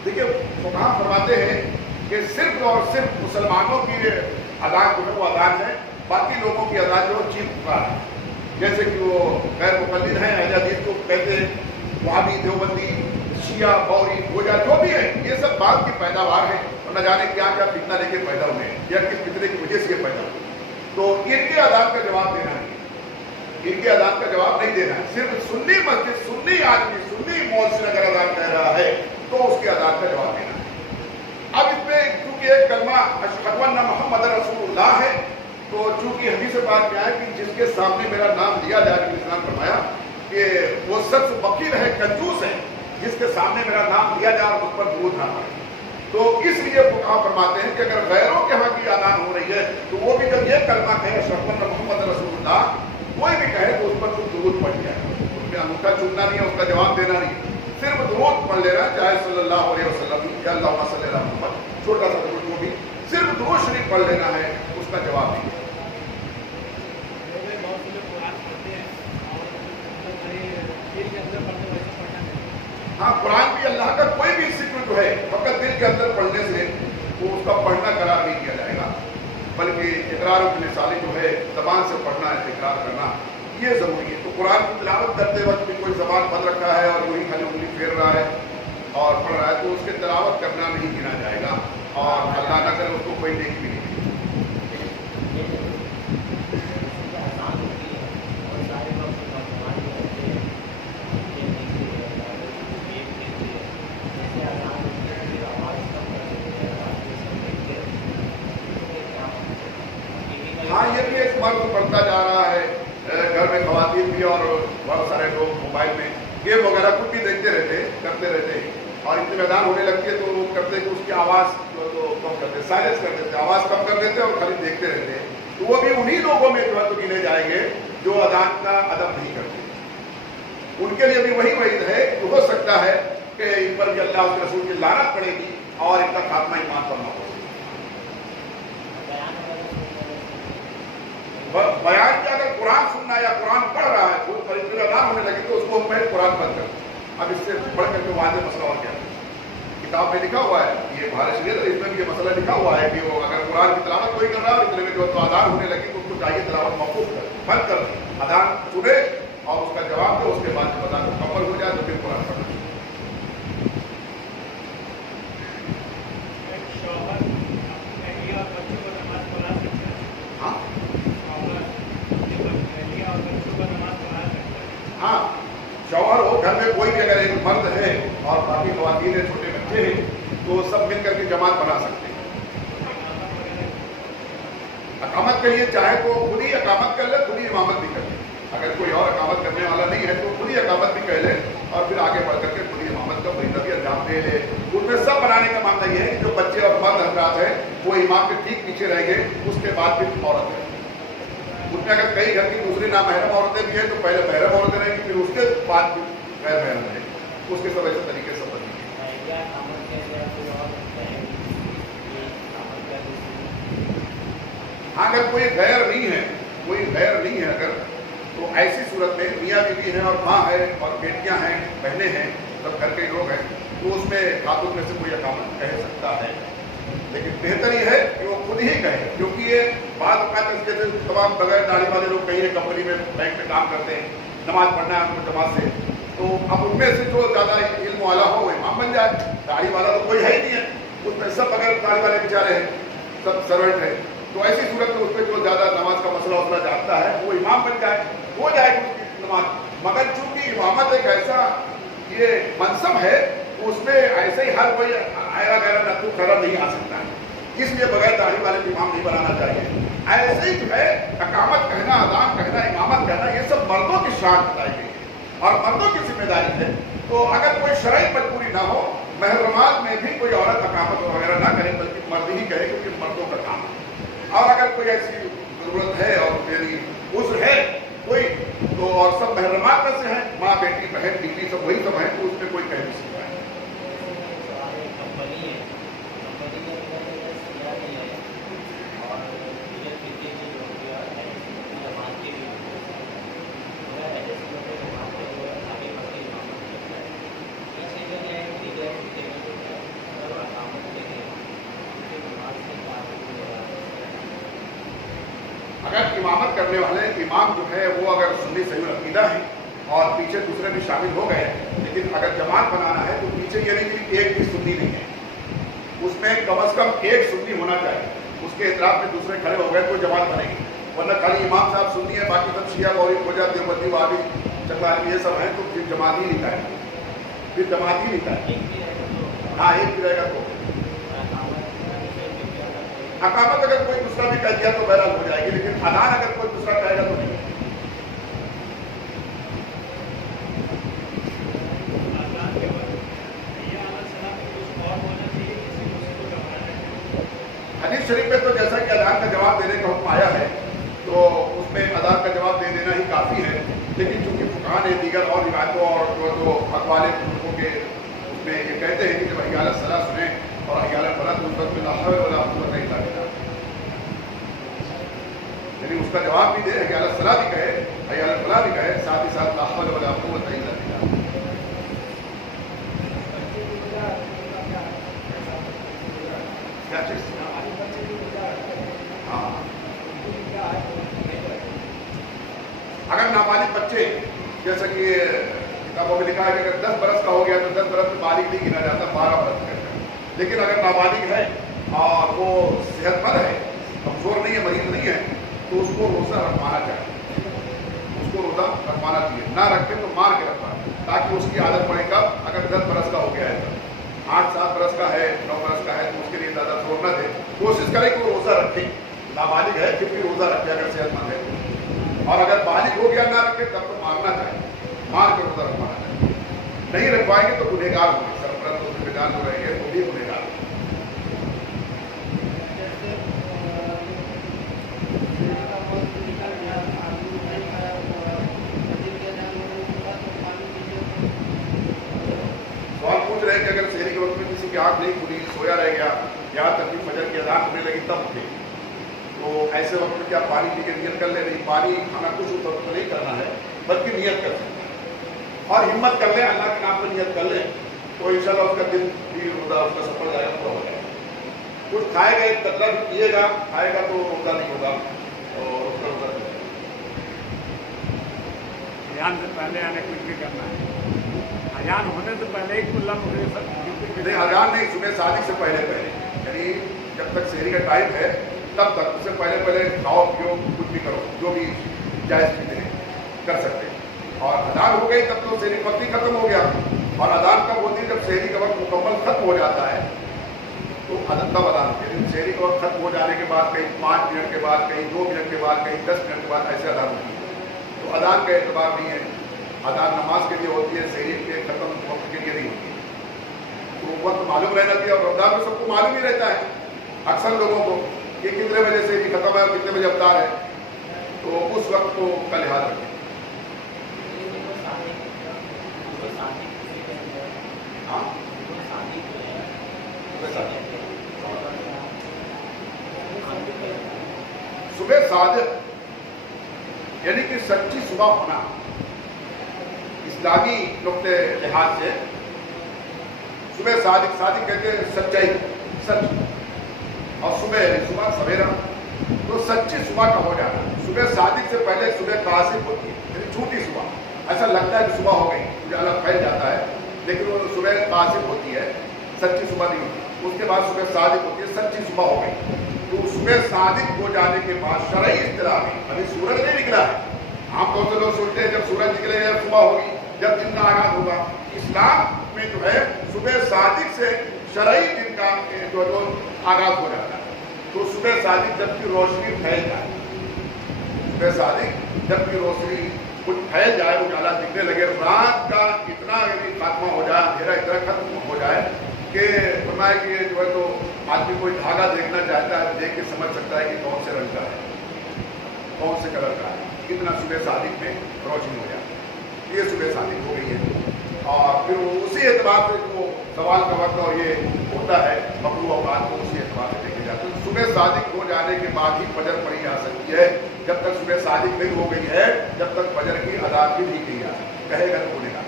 دیکھیے فقہا فرماتے ہیں کہ صرف اور صرف مسلمانوں کی اذان جو ہے وہ اذان ہے, باقی لوگوں کی اذان جو چیخ پکار ہے. جیسے کہ وہ غیر مقلد ہیں, اہل حدیث کو کہتے ہیں, وہابی, دیوبندی, شیعہ, بوری, گوجا جو بھی ہے, یہ سب بات کی پیداوار ہے اور نہ جانے کیا کیا فتنہ لے کے پیدا ہوئے ہیں یا کس فتنے کی وجہ سے یہ پیدا ہوئے. تو ان کے اذان کا جواب دینا ہے, ان کے اذان کا جواب نہیں دینا ہے. صرف سنی مسجد, سنی آدمی, سنی مؤذن اگر اذان کہہ رہا ہے تو اس کے اذان کا جواب دینا ہے. اب اس میں چونکہ ایک کلمہ اشہد ان محمد رسول اللہ ہے, تو چونکہ حدیث پاک میں آیا کہ جس کے سامنے میرا نام لیا جائے, نبی اسلام فرمایا کہ وہ شخص فقیر ہے, کنجوس ہے, جس کے سامنے میرا نام لیا جائے اور اس پر درود نہ پڑے. تو اس لیے فقہا فرماتے ہیں کہ اگر غیروں کے ہاں کی اذان ہو رہی ہے تو وہ بھی جب یہ کلمہ کہے اشہد ان محمد رسول اللہ, کوئی بھی کہے تو اس پر کچھ درود پڑ جائے. اس میں انگوٹھا چومنا نہیں ہے, اس کا جواب دینا نہیں, صرف درود پڑھ لینا, چاہے صلی اللہ علیہ وسلم یا اللہم صلی اللہ محمد, چھوٹا سا درود, جو بھی صرف درود شریف پڑھ لینا ہے, اس کا جواب نہیں. ہاں, قرآن بھی اللہ کا کوئی بھی ذکر جو ہے فقط دل کے اندر پڑھنے سے وہ اس کا پڑھنا قرار نہیں کیا جائے گا, بلکہ اقرار باللسان جو ہے زبان سے پڑھنا ہے, اقرار کرنا یہ ضروری ہے. تو قرآن کی تلاوت کرتے وقت بھی کوئی زبان بند رکھا ہے اور وہی خالی انگلی پھیر رہا ہے اور پڑھ رہا ہے تو اس کے تلاوت کرنا نہیں گنا جائے گا, اور اللہ نہ کرے اس کو کوئی نیکی بھی نہیں. ہاں, یہ بھی ایک مرض بڑھتا جا رہا ہے. گھر میں خواتین بھی اور بہت سارے لوگ موبائل میں گیم وغیرہ کچھ بھی دیکھتے رہتے, کرتے رہتے, اور اطمینان ہونے لگتی ہے تو وہ کرتے کہ اس کی آواز تو کم کر دیتے, سائلنس کر دیتے, آواز کم کر دیتے اور خالی دیکھتے رہتے ہیں. تو وہ بھی انہی لوگوں میں جو ہے تو گنے جائیں گے جو اذان کا ادب نہیں کرتے. ان کے لیے بھی وہی وعید ہے کہ ہو سکتا ہے کہ ان پر بھی اللہ کے رسول کی لعنت پڑے گی اور ان کا خاتمہ ایمان پر نہ ہو. بیان کہ اگر قرآن سننا یا قرآن پڑھ رہا ہے تو اذان ہونے لگے تو اس کو پہلے قرآن بند کر. اب اس سے پڑھ کر کے واضح مسئلہ اور کیا ہے, کتاب میں لکھا ہوا ہے, یہ بھارت شریعت اس میں بھی یہ مسئلہ لکھا ہوا ہے کہ وہ اگر قرآن کی تلاوت کوئی کر رہا ہے اتنے میں جو تو اذان ہونے لگی تو اس کو چاہیے تلاوت موقوف کر, بند کر, اذان سنے اور اس کا جواب دے, اس کے بعد جب اذان مکمل ہو جائے تو پھر قرآن پڑھنا. ہاں, شوہر ہو, گھر میں کوئی بھی اگر ایک مرد ہے اور इकामत के लिए चाहे तो खुद ही इकामत कर ले, खुद ही इमामत भी कर ले। अगर कोई और इकामत करने वाला नहीं है तो खुद ही इकामत भी कर ले और फिर आगे बढ़ करके खुद ही इमामत का फरीज़ा भी अंजाम दे ले। उनमें सब बनाने का मामला ये है कि जो बच्चे और मर्द हजरात है वो इमाम के ठीक पीछे रहेंगे, उसके बाद फिर औरत है। उसमें अगर कई घर की दूसरी नामहरम औरतें भी हैं तो पहले महरम औरतें रहेंगी, फिर उसके बाद गैर महरम रहेंगी। उसके सब ऐसे तरीके से बनेंगे। हाँ, अगर कोई गैर नहीं है, कोई गैर नहीं है अगर, तो ऐसी सूरत में मियाँ बीवी है और माँ है और बेटियाँ हैं, बहनें हैं, सब घर के लोग हैं, तो उसमें खातून में से कोई इकामत कह सकता है। लेकिन बेहतर ये है कि वो खुद ही कहे, क्योंकि ये बात जैसे तमाम बगैर दाढ़ी वाले लोग कहीं कंपनी में बैंक में काम करते हैं, नमाज पढ़ना है उनको जमात से, तो अब उनमें से जो ज़्यादा इल्म वाला हो वो इमाम बन जाए। दाढ़ी वाला तो कोई है ही नहीं है, उसमें सब बगैर दाढ़ी वाले बेचारे हैं, सब सर्वेंट है। तो ऐसी सूरत में उसमें जो ज़्यादा नमाज का मसला उसका जानता है वो इमाम बन जाए, हो जाएगी उसकी नमाज। मगर चूंकि इमामत एक ऐसा ये मनसब है, उसमें ऐसे ही हर कोई आयरा गैरा नकू खरा नहीं आ सकता है, इसलिए बगैर दाढ़ी वाले को इमाम नहीं बनाना चाहिए। ऐसे ही जो है इकामत कहना, अज़ान कहना, इमामत कहना, ये सब मर्दों की शान बताई गई है और मर्दों की जिम्मेदारी है। तो अगर कोई शरई मजबूरी ना हो, महरमात में भी कोई औरत इकामत वगैरह ना करे, बल्कि मर्द ही करे, क्योंकि मर्दों का काम है। और अगर कोई ऐसी जरूरत है और यानी उज़्र है कोई, तो और सब महरमात में से हैं, माँ बेटी बहन बीवी सब वही सब हैं, तो उसमें कोई कह नहीं सकता है। अगर इमामत करने वाले इमाम जो है वो अगर सुन्नी सही अकीदा है और पीछे दूसरे भी शामिल हो गए, लेकिन अगर जमात बनाना है तो पीछे ये नहीं कि एक भी सुन्नी नहीं है, उसमें कम से कम एक सुन्नी होना चाहिए। उसके इतराफ में दूसरे खड़े हो गए तो जमात बनेगी, वरना खाली इमाम साहब सुन्नी है, बाकी सब शिया गौरी खोजा देवबंदी वादी चकला ये सब है, तो फिर जमात ही लिखा है, फिर जमात ही लिखा है। हाँ, एक भी रहेगा तो अकामत अगर कोई दूसरा भी कह दिया तो बहरहाल हो जाएगी, लेकिन अदान अगर कोई दूसरा कहेगा तो नहीं। हदीस शरीफ में तो जैसा कि अदान का जवाब देने का हुक्म आया है, तो उसमें अदान का जवाब दे देना ही काफ़ी है। लेकिन चूंकि फुकाहा ने दीगर और रिवायतों और जो अखबार बुजुर्गों के उसमें ये कहते हैं कि जब हयालत सलाह सुने और हयालत फला तो उस वक्त में ला हौल वला कुव्वत इल्ला बिल्लाह, यानी उसका जवाब भी दे, हयालत सलाह भी कहे, हयालत फला भी कहे, साथ ही साथ ला हौल वला कुव्वत इल्ला बिल्लाह। क्या चीज़? हाँ, अगर नाबालिग बच्चे, जैसा कि किताबों में लिखा है कि अगर 10 बरस का हो गया तो 10 बरस में बालिग नहीं गिना जाता, 12 बरस का। लेकिन अगर नाबालिग है और वो सेहतमंद है, कमजोर नहीं है, मरीज नहीं है, तो उसको रोज़ा रखवाना चाहिए, उसको रोज़ा रखवाना चाहिए। ना रखे तो मार के रखवाना, ताकि उसकी आदत पड़े। कब? अगर 10 बरस का हो गया है, 8-7 बरस का है, 9 बरस का है, तो उसके लिए ज़्यादा जोर न दे, कोशिश करें कि वो रोज़ा रखे। नाबालिग है फिर भी रोज़ा रखे अगर सेहतमंद है, और अगर बालिग हो गया ना रखे तब तो मारना चाहिए, मार के रोज़ा रखवाना चाहिए। नहीं रखवाएंगे तो गुनहगार होंगे, सरपरस्त तो जिम्मेदार जो रहेंगे वो भी गुनहगार होंगे। सवाल पूछ रहे हैं कि अगर शहरी के वक्त में किसी की आँख नहीं खुली, सोया रह गया, यहाँ तक कि फजर की अज़ान होने लगी तब उठे, तो ऐसे वक्त में क्या पानी पी के नियत कर ले? नहीं, पानी खाना कुछ उस वक्त नहीं करना है, बल्कि नियत कर सकते हैं और हिम्मत कर ले, अल्लाह के नाम पर नियत कर ले, तो इंशाल्लाह उसका दिन भी रोज़ा उसका सफल जाएगा, पूरा हो जाएगा। कुछ खाएगा, एक कतरा भी पिएगा, खाएगा तो रोज़ा नहीं होगा और उसका रोज़ा नहीं होगा। अजान से पहले आने कुछ भी करना है, अजान होने से पहले एक कुल्ला नहीं, अजान नहीं, सुबह शादी से पहले यानी जब तक शहरी का टाइम है तब तक, उससे पहले खाओ पियो कुछ भी करो, जो भी जायज़ चीज़ें कर सकते हैं। और अजान हो गई तब तो शहरी वक्त ही खत्म हो गया, और अजान कब होती है? जब शहरी का वक्त मुकम्मल खत्म हो जाता है, तो तब अदान होती है। लेकिन शहरी का वक्त खत्म हो जाने के बाद कहीं 5 मिनट के बाद, कहीं 2 मिनट के बाद, कहीं 10 मिनट के बाद ऐसे अदान होती है। तो अदान का एतबार नहीं है। अदान नमाज के लिए होती है, शहरी के खत्म वक्त के लिए नहीं होती है। तो वक्त मालूम रहना चाहिए, और रमजान में सबको मालूम ही रहता है अक्सर लोगों को कि कितने बजे से भी खत्म है और कितने बजे अवतार है, तो उस वक्त को का लिहाज रखें। हाँ, सुबह सादिक यानी कि सच्ची सुबह होना, इस्लामी नुक्ते लिहाज से सुबह सादिक, सादिक कहते हैं सच्चाई, सच, और सुबह यानी सुबह सवेरा, तो सच्ची सुबह का हो जाना। सुबह सादिक से पहले सुबह कासिफ होती है, यानी झूठी सुबह। ऐसा लगता है कि सुबह हो गई, उजाला फैल जाता है, लेकिन वो सुबह कासिफ होती है, सच्ची सुबह नहीं होती। उसके बाद सुबह सादिक होती है, सच्ची सुबह हो गई। तो सुबह सादिक हो जाने के बाद शरई इस्तिलाह में, अभी सूरज नहीं निकला है। आमतौर से लोग सोचते हैं जब सूरज निकलेगा सुबह होगी, जब दिन का आगाज होगा। इस्लाम में जो है सुबह सादिक से शरई दिन का जो आगाज हो जाता है। तो सुबह सादिक जबकि रोशनी फैल जाए, सुबह सादिक जबकि रोशनी कुछ फैल जाए, उजाला दिखने लगे, रात का इतना यदि खात्मा हो जाए, अंधेरा इतना खत्म हो जाए कि फरमाया कि जो है तो आदमी कोई धागा देखना चाहता है, देख के समझ सकता है कि कौन से रंग का है, कौन से कलर का है। इतना सुबह सादिक में रोशनी हो जाती है। ये सुबह सादिक हो गई है। और फिर उसी एतबार से जो सवाल का वक्त और ये होता है मकरूह औकात को उसी एतबार से देखे जाते हैं। सुबह सादिक हो जाने के बाद ही फजर पढ़ी जा सकती है। जब तक सुबह सादिक नहीं हो गई है, जब तक फजर की अदायगी नहीं की जा सकती। कहेगा तो बोलेगा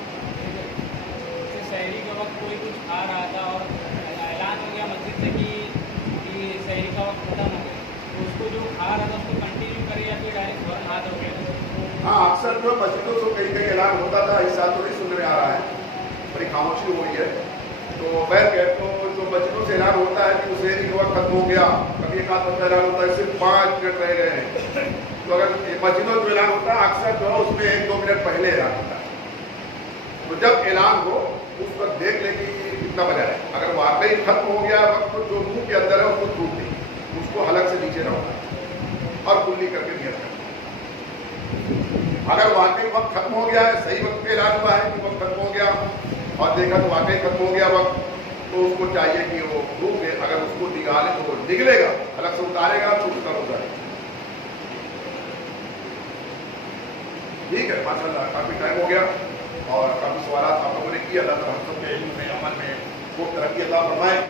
शहरी के वक्त कोई कुछ खा रहा था और ऐलान हो गया मस्जिद से कि शहरी का वक्त खत्म हो गया, तो उसको जो खा रहा था उसको कंटिन्यू करे या फिर डायरेक्ट फौरन हाथ हो गया? हाँ, अक्सर जो मस्जिदों से कहीं कहीं ऐलान होता था, इस साल तो नहीं सुनने में आ रहा है, बड़ी खामोशी हो गई है। तो बैठ गए तो जो मस्जिदों से ऐलान होता है कि शहरी का वक्त खत्म हो गया, कभी एक आध ऐलान होता है सिर्फ 5 मिनट रह गए हैं, तो अगर मस्जिदों में ऐलान होता है अक्सर जो है उसमें 1-2 मिनट पहले ऐलान होता है। तो जब ऐलान हो उस वक्त देख ले कि कितना बजा है। अगर वाकई खत्म हो गया वक्त, तो जो मुंह के अंदर है उसको थूक दे, उसको हलक से नीचे रखो और कुल्ली करके नियत कर। अगर वाकई वक्त खत्म हो गया है, सही वक्त पे ऐलान हुआ है कि वक्त खत्म हो गया और देखा तो वाकई खत्म हो गया वक्त, तो उसको चाहिए कि वो थूक दे। अगर उसको निकाले तो वो निकलेगा, हलक से उतारेगा तो उसका रोजा है। ठीक है, माशाल्लाह काफी टाइम हो गया और काफी सवाल आप लोगों ने किया। अल्लाह हम सबके इल्म में, अमल में खूब तरक्की अता फरमाए।